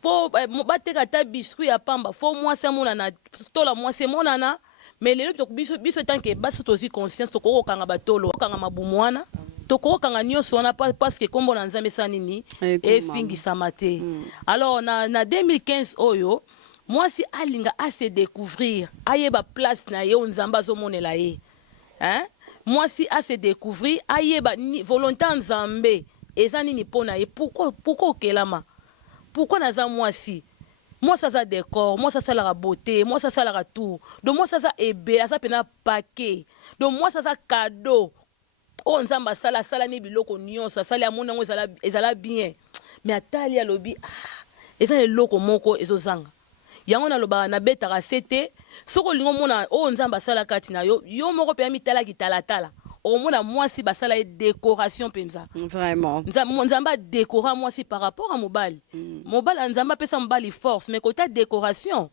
po bateka ta biscuit ya pamba fo moi ça mona na tola moi c'est monana mais lelo to biso tant que baso tozi conscience to ko kanga batolo kanga mabumwana to ko kanga nyoso na parce que kombo na nzambe sanini et fingi samate. Alors na 2015 oyo moi si alinga à se découvrir ayeba place na ye nzamba zo monela ye, hein, moi si à se découvrir ayeba volonté nzambe ezani ni pona ye pourquoi okelama pourquoi naza moi si moi ça décor moi ça la beauté moi ça la tout donc moi ça ebe ça pena paquet donc moi ça cadeau o nzamba sala ni biloko nyonso sala ya mona ngo ezala bien mais atali alobi eza eloko moko ezozanga yango na loba na betaka sete soko lingo mona o nzamba sala kati na yo moko pe mitala kitala o mona moi si basala décoration penza vraiment nzamba décora moi si par rapport à mobali mobali nzamba pesa mobali force mais côté décoration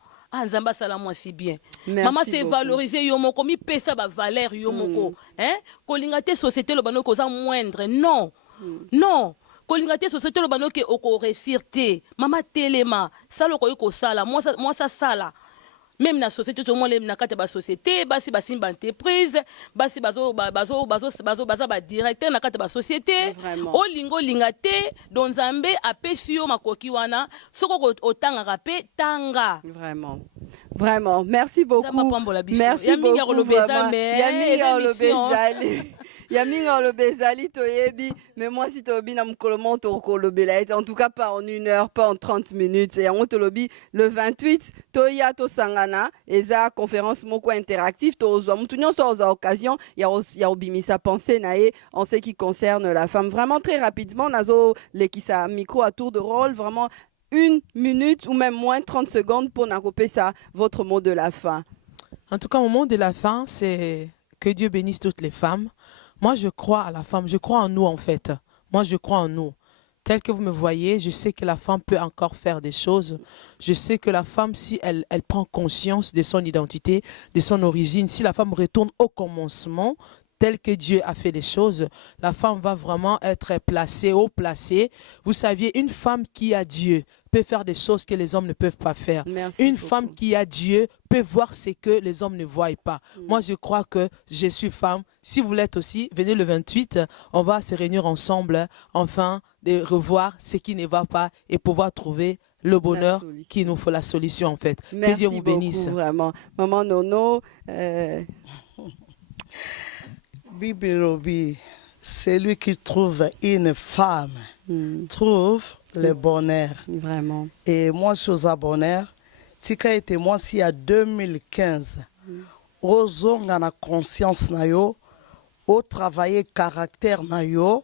nzamba sala moi si bien. Merci maman c'est beaucoup. valoriser yo moko mi pesa ba valeur yo moko hein kolinga te société lo bano koza moindre non non kolinga te société lo bano ke oko réussir te mama telema sala ko yiko sala moi ça sala même na société tout le monde na kata ba société basi simba entreprise basi bazo ba directeur na kata ba société o lingo lingate don nzambe apesi yo makoki wana soko otanga rapé tanga vraiment merci beaucoup merci beaucoup vraiment Yaminga le bezali toyebi, mais moi si toyebi na mukolomo toko le belaït, en tout cas pas en 1 heure, pas en 30 minutes. Et on te lobby le 28, toya to sangana, eza conférence moko interactive, to ozwa mutunyo so ozwa occasion, ya obimisa pensée nae en ce qui concerne la femme. Vraiment très rapidement, nazo lekisa micro à tour de rôle, vraiment 1 minute ou même moins 30 secondes pour n'accoper ça, votre mot de la fin. En tout cas, mon mot de la fin, c'est que Dieu bénisse toutes les femmes. Moi, je crois à la femme. Je crois en nous, en fait. Moi, je crois en nous. Tel que vous me voyez, je sais que la femme peut encore faire des choses. Je sais que la femme, si elle prend conscience de son identité, de son origine, si la femme retourne au commencement, tel que Dieu a fait les choses, la femme va vraiment être placée, haut placée. Vous saviez, une femme qui a Dieu peut faire des choses que les hommes ne peuvent pas faire. Merci Une beaucoup. femme qui a Dieu peut voir ce que les hommes ne voient pas. Moi, je crois que je suis femme. Si vous l'êtes aussi, venez le 28, on va se réunir ensemble, enfin, de revoir ce qui ne va pas et pouvoir trouver le bonheur qui nous faut, la solution, en fait. Merci que Dieu vous bénisse. beaucoup, vraiment. Maman Nono, Bibi, celui qui trouve une femme trouve le bonheur. vraiment. Et moi, je suis un bonheur. Tika était moi si à 2015, ozonga na conscience na yo, au travailler caractère na yo,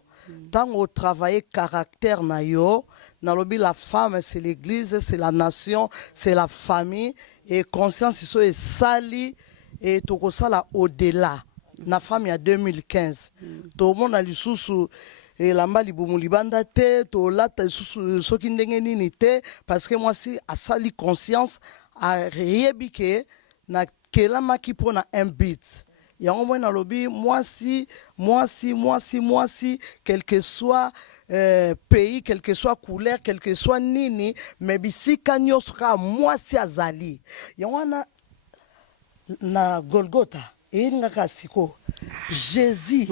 tant au travailler caractère na yo, na lobi la femme c'est l'église, c'est la nation, c'est la famille et conscience iso est sali et toko sala au-delà. Na femme il y a 2015. Tout le monde a lisusu elamba libumu libanda te to lata lisusu soki ndenge nini te parce que moi si a sali conscience a riebike na kelama ki pona un bit. Yango moi na lobi moi si quel que soit pays, quel que soit couleur, quel que soit nini mais bisi kanyo sera moi si azali. Yango na Golgotha Jésus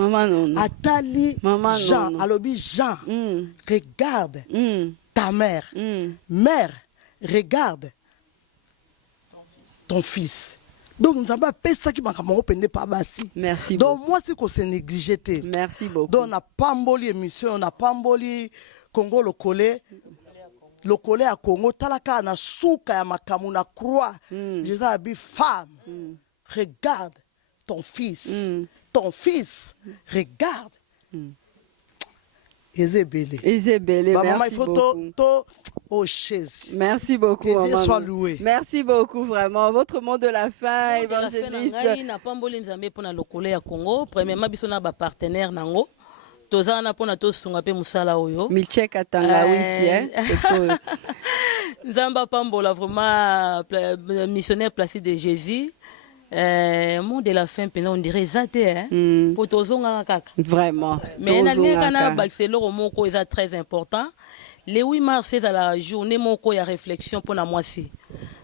atali Jean alobi Jean regarde ta mère mère regarde ton fils donc nous avons pas ça qui m'a pende pas basi. Merci donc beaucoup. moi c'est qu'on s'est négligé. Merci beaucoup. Donc on a pamboli émission, on a pamboli Congo le collé à Congo talaka na souka ya makamu na croix. Jésus a dit femme regarde ton fils. Ton fils, regarde. Isabelle, merci beaucoup. Merci beaucoup. Que Dieu soit loué. Merci beaucoup, vraiment. Votre mot de la fin, évangéliste. Na pamboli nzambe pona lokole ya Congo. Premièrement, biso na ba partenaire nango. Tozana pona tosunga pe musala oyo. Milchek Atangawisi, Nzamba pambola vraiment missionnaire placé de Jésus. Mot de la fin, on dirait zate, pour tozonga kaka. Vraiment. Mais na baxelo moko est très important. Le 8 mars c'est la journée moko ya réflexion pour na moisi.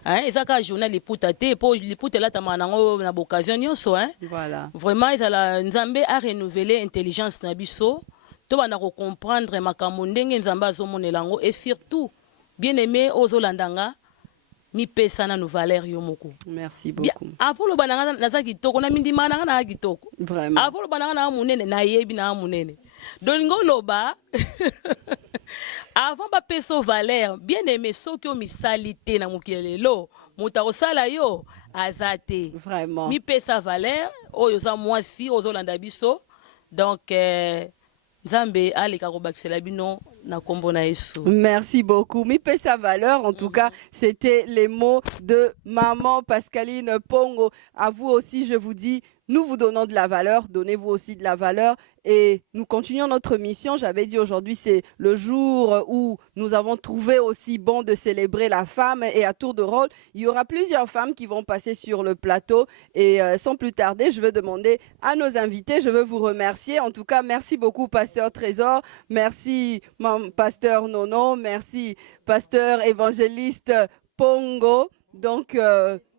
Hein, ezaka journée les poutate pour les pouter là tamanango na occasion nyonso hein. Voilà. Vraiment ezala nzambe a renouveler intelligence na biso. To bana ko comprendre makambo ndenge nzamba azomonelango et surtout bien aimé ozolandanga. Mi pesa na no valeur yo moko. Merci beaucoup. Avant le bananga na za kitoko na mindima na na kitoko. Vraiment. Avant le bananga na munene na yebi na munene. Dolingo loba. Avant ba peso valeur, bien aimé soki o misalité na mokelelo, muta osala yo azate. Vraiment. Mi pesa valeur, oyo za mwasi ozolanda biso. Donc Nzambe aleka ko bakisela bino na kombo na Yesu. Merci beaucoup. Mi paie sa valeur. En tout cas, c'était les mots de maman Pascaline Pongo. À vous aussi, je vous dis, nous vous donnons de la valeur. Donnez-vous aussi de la valeur. Et nous continuons notre mission. J'avais dit aujourd'hui, c'est le jour où nous avons trouvé aussi bon de célébrer la femme. Et à tour de rôle, il y aura plusieurs femmes qui vont passer sur le plateau. Et sans plus tarder, je vais demander à nos invités, je veux vous remercier. En tout cas, merci beaucoup, Pasteur Trésor. Merci, Pasteur Nono. Merci, Pasteur Évangéliste Pongo. Donc,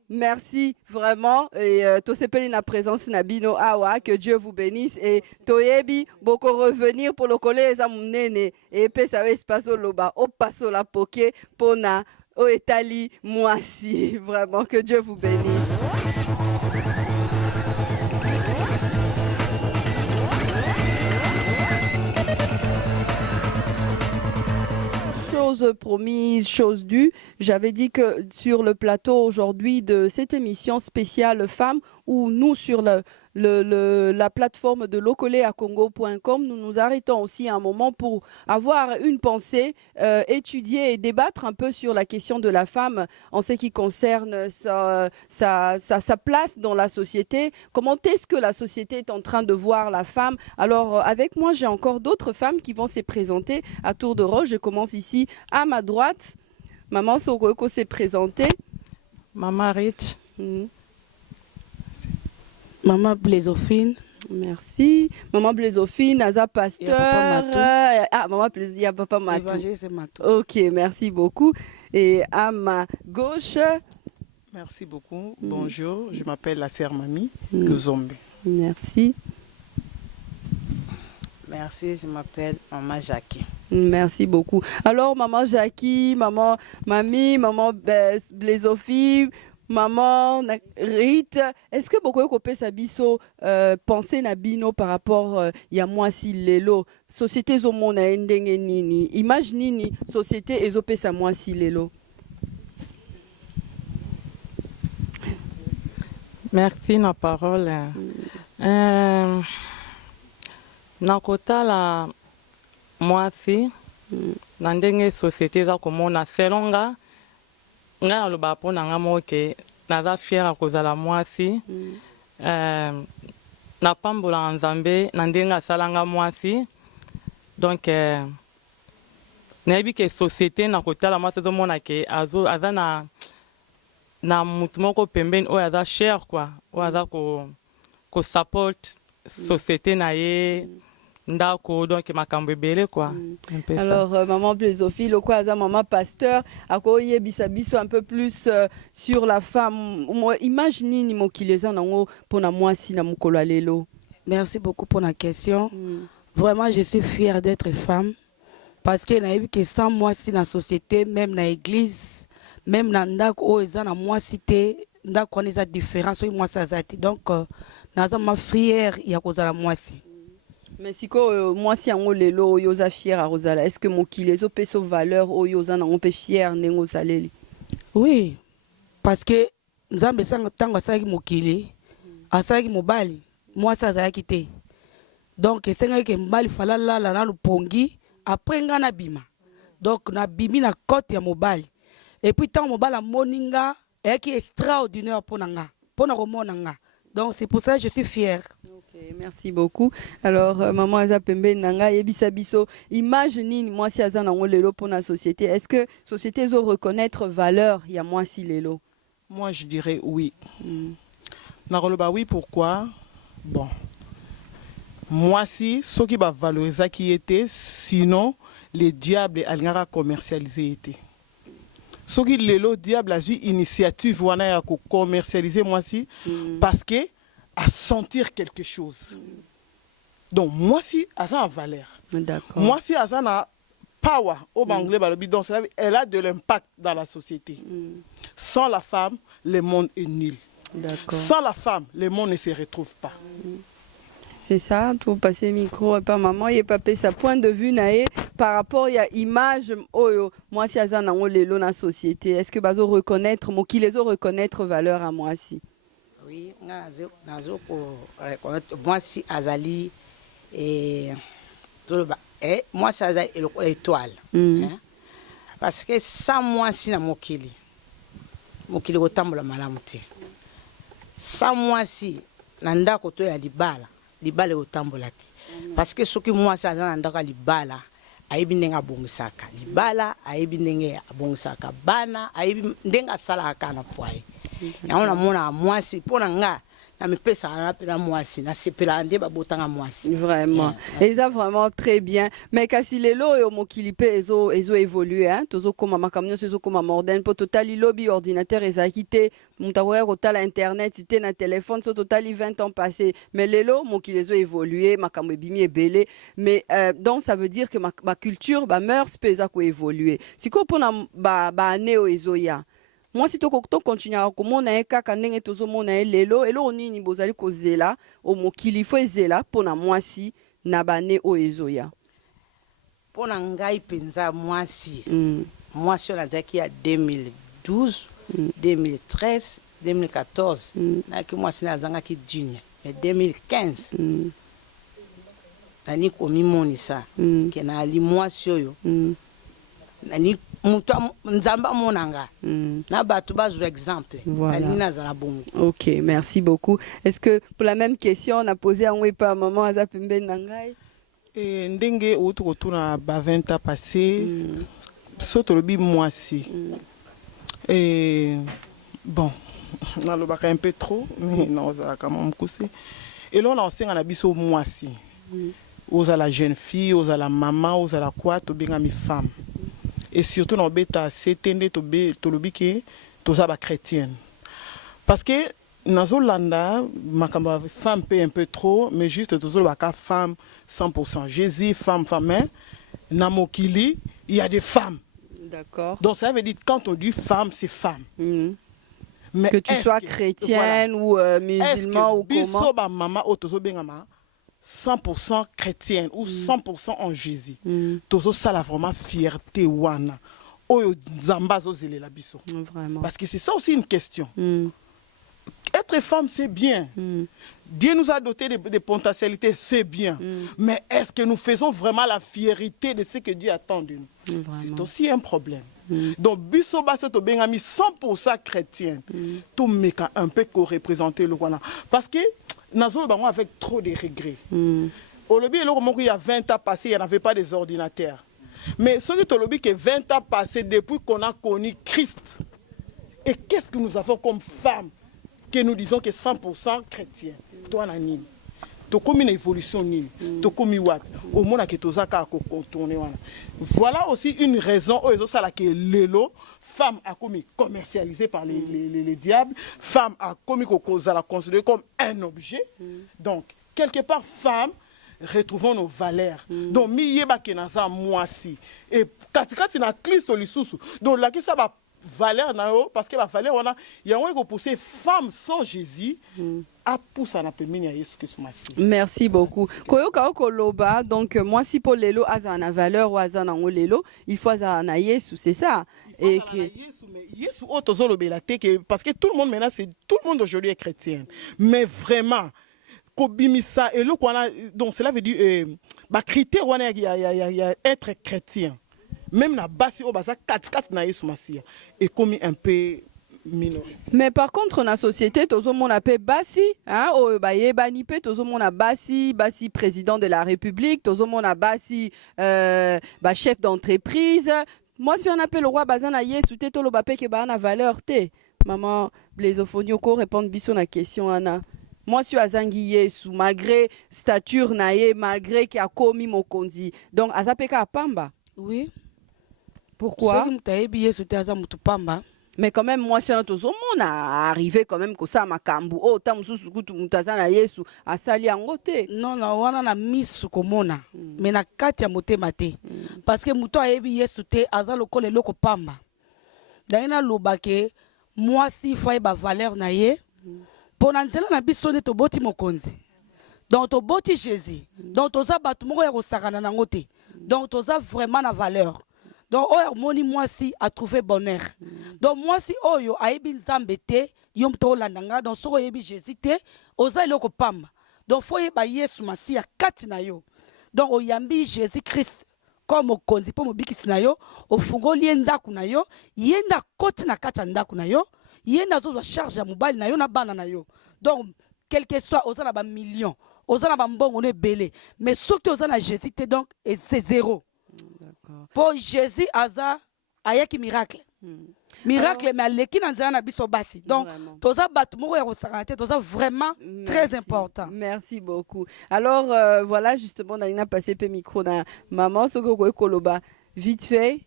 merci vraiment et tosepeli na présence nabino awa, que Dieu vous bénisse et toyebi boko revenir pour le coller eza munene et pe ça va espace loba au passo la poké pona au etali moisi, vraiment que Dieu vous bénisse. chose promise, chose due. J'avais dit que sur le plateau aujourd'hui de cette émission spéciale femmes, où nous sur la plateforme de locoleacongo.com, nous nous arrêtons aussi un moment pour avoir une pensée, étudier et débattre un peu sur la question de la femme en ce qui concerne sa place dans la société. Comment est-ce que la société est en train de voir la femme? Alors avec moi, j'ai encore d'autres femmes qui vont se présenter à tour de rôle. Je commence ici à ma droite. Maman Sokoko s'est présentée. Maman Rich. Maman Blaisophine. Merci. Maman Blaisophine, Aza Pasteur. Maman Plaisir, il y a Papa Matou. Évangéliste Matou. Ok, merci beaucoup. Et à ma gauche. Merci beaucoup. Bonjour, je m'appelle la sœur Mamie, le zombie. Merci. Merci, je m'appelle Maman Jackie. Merci beaucoup. Alors, Maman Jackie, Maman Mamie, Maman Blaisophine, Maman Rite, est-ce que beaucoup de sa biso penser na bino par rapport ya moi si lelo société zo mona ndenge nini image nini société ezope sa moi si lelo? Merci na parole. Na kotala mwasi na ndenge société za komona selonga nga na loba po na nga moke naza fiera kozala mwasi na pambola nzambe na ndenge asalanga mwasi donc nayebi ke société na kotala mwasi ezomona ke aza na mutu moko pembeni oyo aza cher quoi oyo aza ko support société na ye ndako donc makambo ebele quoi. Alors maman Blaisophine, le quoi aza maman Pasteur akoye bisabiso un peu plus sur la femme. Imagine nini mokileza nango pona mwasi na mukolo lelo. Merci beaucoup pour la question. Vraiment, je suis fière d'être femme parce que nayebi que sans mwasi na société, même na église, même na ndako o eza na mwasi te, ndako on eza différence o mwasi azati. Donc naza ma fière ya kozala mwasi. Mais si moi si on lelo yoza fier à Rosala, est-ce que mon kilezo peso valeur o yoza na on peut fier nengo saleli? Oui, parce que nzambe sanga tango asaki mokili, asaki mobali, moi ça azaki te. Donc senga ke mbali falala la na lupongi, après nga na bima. Donc na bimi na côte ya mobali. Et puis tant mobala moninga et qui extraordinaire pour nanga, pour na romonanga. Donc c'est pour ça que je suis fière. Merci beaucoup. Alors, maman Aza Pembe Nanga, Yebisa Biso, imagine moi si Aza Nango Lelo pour la société. Est-ce que la société doit reconnaître valeur, il y a moi si Lelo? Moi, je dirais oui. Naroloba oui, pourquoi? Bon. Moi si, ce qui va valoriser qui était, sinon, les diables allaient commercialiser était. Ce qui Lelo, diable a eu initiative, wana ko commercialiser moi si, parce que à sentir quelque chose. Donc, moi, si, elle a une valeur. Moi, si, elle a power, au anglais, donc, elle a de l'impact dans la société. Sans la femme, le monde est nul. Sans la femme, le monde ne se retrouve pas. C'est ça, tout passer micro et pas maman, il pas sa point de vue naé par rapport à l'image moi si azana on les dans la société. Est-ce que bazo reconnaître moi qui les reconnaître valeur à moi si? Oui, nazo pour reconnaître moi si azali et moi si azali l'étoile. Parce que sans moi si na mokili kotambola malamu te. Sans moi si na ndako to ya libala kotambola te. Parce que soki moi si azana ndako libala ayebi ndenge abongisaka libala, ayebi ndenge abongisaka bana, ayebi ndenge asalaka na foyer. On a mon mwasi pona nga na mipesa na pela mwasi na sepela nde babotanga mwasi vraiment et ça vraiment très bien mais kasi lelo yo mokilipe ezo évoluer hein tozo koma makamnyo ezo koma moderne po totali lobby ordinateur ezakite mutakoya kotala internet ite na téléphone so totali 20 ans passé mais lelo mokili ezo évoluer makambo ebimi ebele mais donc ça veut dire que ma culture ba mœurs peut eza ko évoluer siko pona ba neo ezoya. Moi, si tu continues à commander kaka ndenge tozo mona lelo elo nini bozali kozela o mokili fo ezela pona moi si na bane o ezoya. mpo na ngai mpenza mwasi mwasi oyo nazalaki ya 2012 2013 2014 nayaki mwasi nazangaki junior mais 2015 nani komimonisa ke nali mwasi oyo nani mutu nzambe amonanga na bato bazwa exemple nali nazala bongo. Ok, merci beaucoup. Est-ce que pour la même question on a posé un pas maman aza pembeni na ngai? Ndenge outu kotuna ba 20 ans passé soto lobi mwasi bon nalobaka un peu trop mais naozalaka mokuse elo na osenga na biso mwasi ozala jeune fille ozala maman ozala quoi tobengami femme et surtout na obeta setende tolobi ke toza ba chrétienne parce que nazolanda makambo ya femme peut un peu trop mais juste tozolobaka femme 100% Jésus femme mais na mokili il y a des femmes. D'accord. Donc ça veut dire quand on dit femme c'est femme. Mais que tu sois chrétienne ou musulman ou comment. Ba maman otozo bengama 100% chrétienne ou 100% en Jésus. Tozo ça la vraiment fierté wana. Oyo nzamba zo zelela biso. Vraiment. Parce que c'est ça aussi une question. Être femme, c'est bien. Dieu nous a doté de potentialités, c'est bien. Mais est-ce que nous faisons vraiment la fierté de ce que Dieu attend de nous? C'est aussi un problème. Donc, Bisoba, c'est 100% chrétien. Tout méca un peu co-représenter le Rwanda. Parce que nous avons avec trop de regrets. Au lobby, il y a 20 ans passés, il n'y en avait pas des ordinateurs. Mais ce qui est au lobby, que 20 ans passés depuis qu'on a connu Christ. Et qu'est-ce que nous avons comme femmes? Que nous disons que 100% chrétien. Toi, Nani. Tu as commis une évolution. Tu as commis what? Au moins, tu as contourné. Voilà aussi une raison où les femmes a commis commercialisé par les diables. Femme a commis la considérer comme un objet. Donc, quelque part, femme, retrouvons nos valeurs. Donc, miyeba kenaza mwasi. Et katikati na Kristo lisusu. Donc, là, qui ça va valeur parce que la valeur on a il y a un pousser femme sans Jésus à pousser na pemini ya Yesu Kristo masi. Merci beaucoup. Koyoka okoloba donc moi si pour lelo azana valeur ou azana lelo il faut azana Yesu c'est ça et que Yesu otozolobela te parce que tout le monde maintenant c'est tout le monde aujourd'hui est chrétien mais vraiment kobimisa et le donc cela veut dire ba critère wana ya être chrétien. Même la basi au basa 4 na Yesu Masia est commis un peu minoré. Mais par contre na société tozo mon appel basi hein o ba yebani pe tozo mon basi président de la République tozo mon basi chef d'entreprise. Moi si on appelle le roi bazana Yesu te tolo ba pe ke ba na valeur te. Maman Blaisophonio ko répondre biso na question ana. Moi si azangi Yesu malgré stature na ye malgré ki a commis mokonzi. Donc azapeka apamba. Oui. Pourquoi? Mais quand même, moi, si on a arrivé quand même que ça, ma kambu, oh, tam susukutu mutazana Yesu, asali angote. Non, non, on a mis sous komona, mais na katia mote mate. Parce que muto a ebi Yesu te, azalo kole loko pamba. D'ailleurs, lobake, moi, si faut ba valeur na ye, pour nanzela na bisone to boti mokonzi. Donc, to boti Jésus. Donc, to za batu moko ya kosakana na ngote. Donc, to za vraiment na valeur. Donc, oyo moni mwasi a trouvé bonheur. Donc, mwasi oyo a ebi nzambe te, yom to landanga, donc soko yebi Jésus te, oza eloko pamba. Donc, faut yeba Yesu Masiya kati na yo. Donc, oyambi Jésus Christ comme okonzi po mobikisi na yo, ofungoli ndaku na yo, yenda koti na kati ndaku na yo, yenda zo charge ya mobali na yo na bana na yo. Donc, quel que soit oza na ba million, oza na ba mbongo ne belé, mais soki oza na Jésus te donc c'est zéro. Pour Jésus aza ayaki miracle. Miracle mais aleki na nzela na biso basi. Donc toza batu moko ya kosakana te, toza vraiment très important. Merci beaucoup. Alors voilà justement Nalina passé pe micro na maman soko ko koloba vite fait.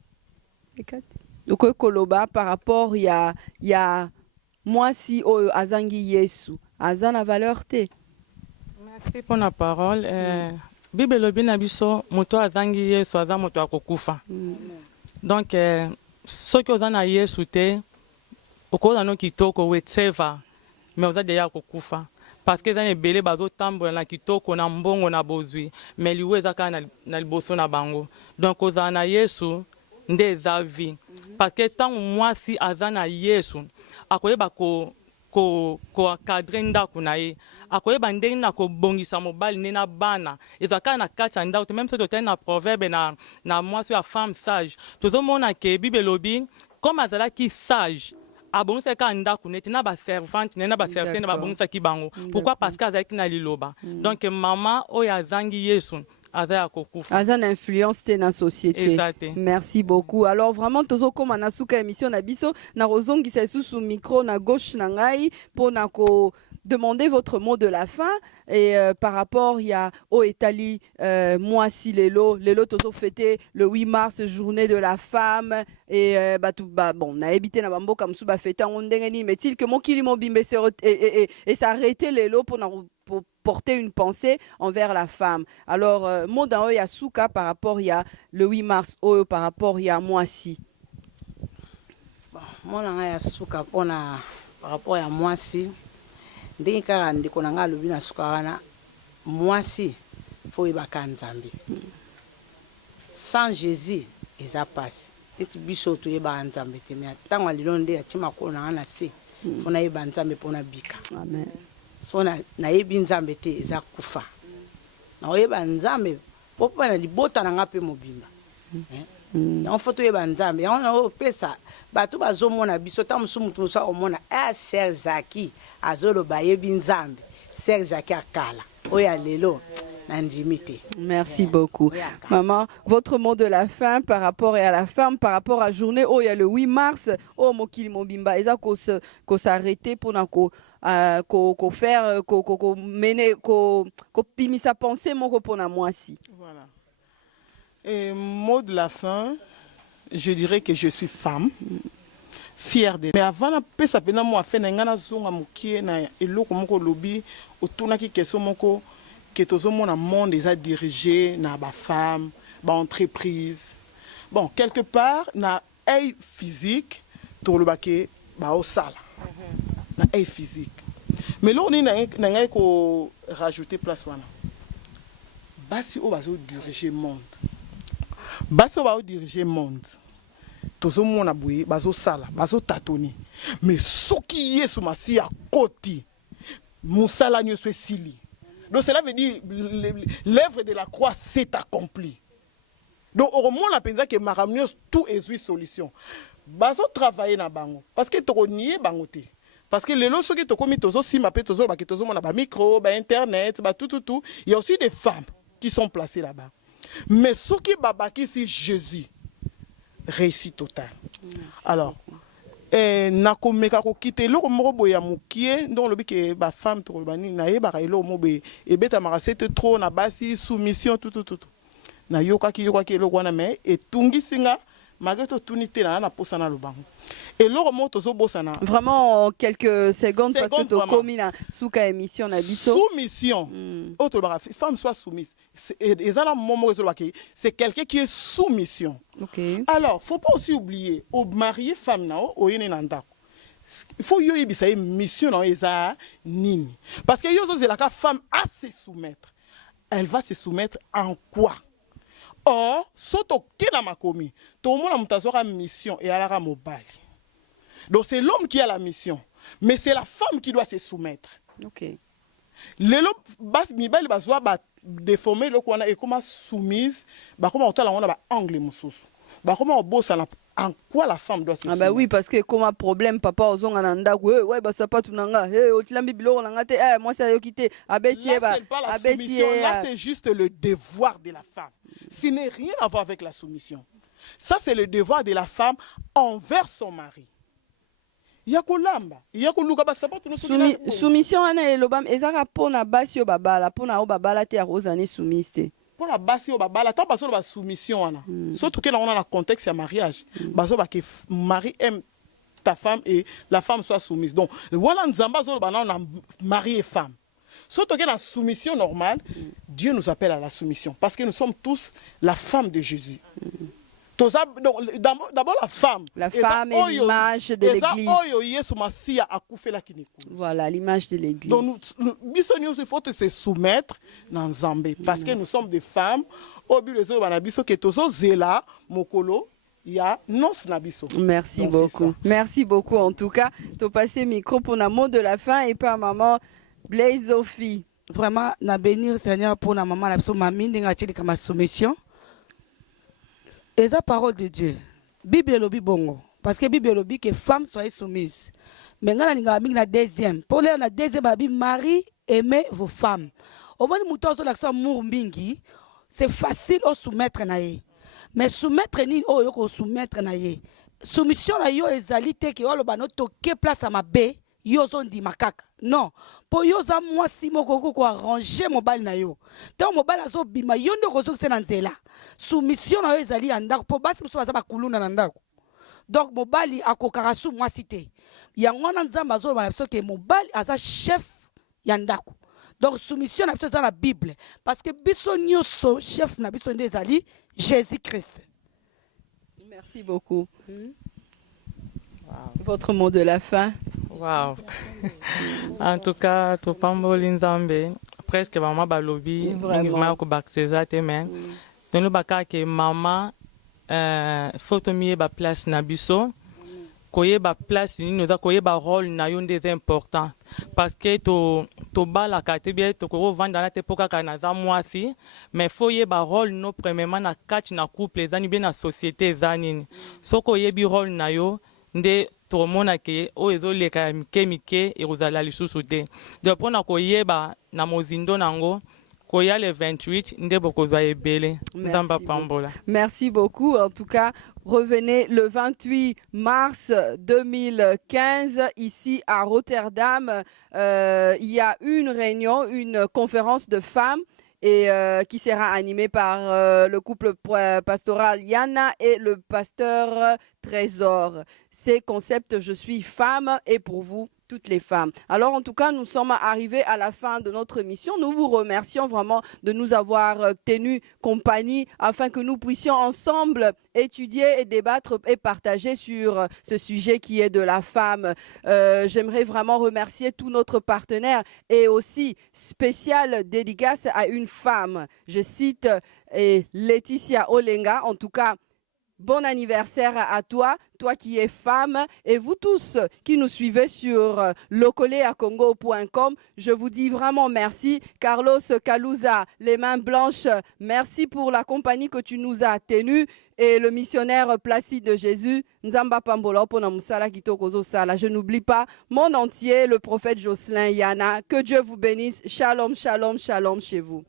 Ko koloba par rapport il y a moi si o azangi Yesu, azana valeur te. Merci pour la parole. Bible lobi na biso moto azangi Yesu aza moto akokufa. Donc soki oza na Yesu te okoza no kitoko wetseva mais oza deya akokufa parce que eza na ebele bazotambola na kitoko na mbongo na bozwi mais liwe eza kaka na liboso na bango donc kozala na yesu nde eza vie parce que ntango mwasi aza na yesu akoyeba koakadre ndako na ye akoyeba ndenge na kobongisa mobali nde na bana ezala kaka na kati ya ndako te même soki totali na proverbe na mwasi ya femme sage tozomona ke bible elobi comme azalaki sage abongisaki kaka ndako neti na baservante ne na baservante babongisaki bango pourquoi parce que azalaki na liloba donc mama oyo azangi yesu aza na influence te na société. Merci beaucoup. Alors vraiment tozo koma na suka émission na biso na rozongisa sous micro na gauche na ngai pour na ko demander votre mot de la fin et par rapport il y a au Italie moi si lelo tozo fêter le 8 mars journée de la femme et bon na habité na bamboka musu ba fêter ndenge ni mais il que mon kili mobimbe et s'arrêter lelo pour porter une pensée envers la femme. Alors mot dans Yasuka par rapport il y a le 8 mars par rapport il y a moi si bon mon Yasuka pona par rapport à moi si ndenge kaka ndeko na nga alobi na suka wana mwasi fo yebaka nzambe sans Jésus eza pasi eti biso toyeba nzambe te mais ntango lelo nde atia makolo na nga na se fo nayeba nzambe mpona bika amen so nayebi nzambe te eza kufa naoyeba nzambe po mpo na libota na nga mpe mobimba yango fo toyeba nzambe yango naopesa bato bazomona biso ta mosu mutu mosu akomona ser zaki azoloba ayebi nzambe ser zaki akala oyo ya lelo nandimi te. Merci beaucoup. Maman, votre mot de la fin par rapport à la femme, par rapport à journée, il y a le 8 mars, mokili mobimba, eza ko s'arrêter pour na ko faire ko mener ko pimisa penser moko pona mwasi. Voilà. Et mot de la fin, je dirais que je suis femme, fière de. Mais avant na pesa pena mo afena ngana zonga mukie na eloko moko lobi otuna ki keso moko que tout le monde est dirigé na ba femme, ba entreprise. Bon, quelque part na œil physique tout le baké ba au sala. Na œil physique. Mais là on est na ko rajouter place wana. Basi o bazo diriger monde. Basi o ba diriger monde. Tozo mona boye bazo sala, bazo tatoni. Mais soki yesu masi a koti. Musala nyo sili. Donc cela veut dire l'œuvre de la croix s'est accomplie. Donc au moins la pensa que maramnios tout est une solution. Bazo travailler na bango parce que to nier bangote. Parce que les lots qui to komi tozo si mapé tozo ba tozo mona ba micro, ba internet, ba tout. Il y a aussi des femmes qui sont placées là-bas. Mais ce qui babaki si Jésus réussit total. Alors na komeka ko kite eloko moko boye ya mokie donc lobi ke ba femme to bani na yebaka eloko mo boye ebeta makasete trop na basi soumission tout na yokaki eloko wana mais etungisinga magato tunite na posa na lobango eloko mo tozo bosana vraiment en quelques secondes parce que to komi na suka émission na biso soumission autre bara femme soit soumise c'est quelqu'un qui est sous mission. Okay. Alors, faut pas aussi oublier, au marié femme il faut y avoir une mission dans nini. Parce que la femme a se soumettre. Elle va se soumettre en quoi? Or, soto kena makomi, tout le monde a une mission et elle a mobile. Donc c'est l'homme qui a la mission, mais c'est la femme qui doit se soumettre. Okay. Les lobes bas mibali bazwa ba déformer le kwana et comment soumise ba comment otala on a ba angle mususu ba comment bossa en quoi la femme doit se soumettre. Ah bah oui parce que comme un problème papa ozonga na ndako ouais ba sapatu nanga otilambi biloko nanga te moi ça yo kité abetie ba abetie là c'est juste le devoir de la femme. Ce n'est rien à voir avec la soumission. Ça c'est le devoir de la femme envers son mari. Soumission ana elobam ezaka pona basi yo babala pona o babala te arozane soumise te pona basi yo babala ta baso ba soumission ana surtout que là on a le contexte ya mariage baso ba que mari aime ta femme et la femme soit soumise donc voilà nzamba zo ba na mari et femme surtout que la soumission normale Dieu nous appelle à la soumission parce que nous sommes tous la femme de Jésus. D'abord la femme. La femme est l'image de l'église. Voilà, l'image de l'église. Donc il faut se soumettre dans Zambé. Parce que nous sommes des femmes. Au but Merci donc, beaucoup. Merci beaucoup en tout cas. Tu as passé le micro pour un mot de la fin et pas maman Blaise Sophie. Vraiment, na bénir Seigneur pour la maman, la mamie, n'enga ma soumission. Et la parole de Dieu. Bible est le bongo. Parce que Bible est le que femme soit soumise. Mais la deuxième. Pour la deuxième, mari, aimez vos femmes. Au moins, c'est facile de soumettre. Mais soumettre ni soumettre na ye. Soumission na yo ezalité que olo bano toke place à ma bé yo zondi makaka. Non. Po yo za moi si moko ko arranger mobile na yo. Tant mobile azo bima yo ndo ko zo na nzela. Soumission na yo ezali andako po basi muso baza bakuluna na ndako. Donc mobile akokaka sou moi cité. Ya ngwana nzamba zo bana biso ke mobile aza chef ya ndako. Donc soumission na biso dans la Bible parce que biso nyoso chef na biso ndezali Jésus-Christ. Merci beaucoup. Wow. Votre mot de la fin. Wow. En tout cas, tu parles de presque maman balobi, vraiment ko bakseza te men. Tenu baka ke maman faut mieux ba place na biso. Koye ba place ni nous a koye ba rôle na yon des important parce que to ba la kate bien to ko vanda na te poka kana za mwasi mais faut ye ba rôle no premièrement na catch na couple zani bien na société zani so koye bi rôle na yo nde to mona ke o ezo leka mike e rozala lisusu te de pona koye ba na mozindo nango. Le 28, merci beaucoup. En tout cas, revenez le 28 mars 2015 ici à Rotterdam. Il y a une réunion, une conférence de femmes et qui sera animée par le couple pastoral Yana et le pasteur Trésor. C'est concept Je suis femme et pour vous, toutes les femmes. Alors en tout cas, nous sommes arrivés à la fin de notre émission. Nous vous remercions vraiment de nous avoir tenu compagnie afin que nous puissions ensemble étudier et débattre et partager sur ce sujet qui est de la femme. J'aimerais vraiment remercier tous notre partenaires et aussi spécial dédicace à une femme. Je cite Laetitia Olenga. En tout cas, bon anniversaire à toi, toi qui es femme, et vous tous qui nous suivez sur locoleacongo.com. Je vous dis vraiment merci. Carlos Kalouza, les mains blanches, merci pour la compagnie que tu nous as tenue. Et le missionnaire Placide de Jésus, Nzamba Pambola, Pona Musala Kitokozo Sala. Je n'oublie pas mon entier, le prophète Jocelyn Yana. Que Dieu vous bénisse. Shalom, shalom, shalom chez vous.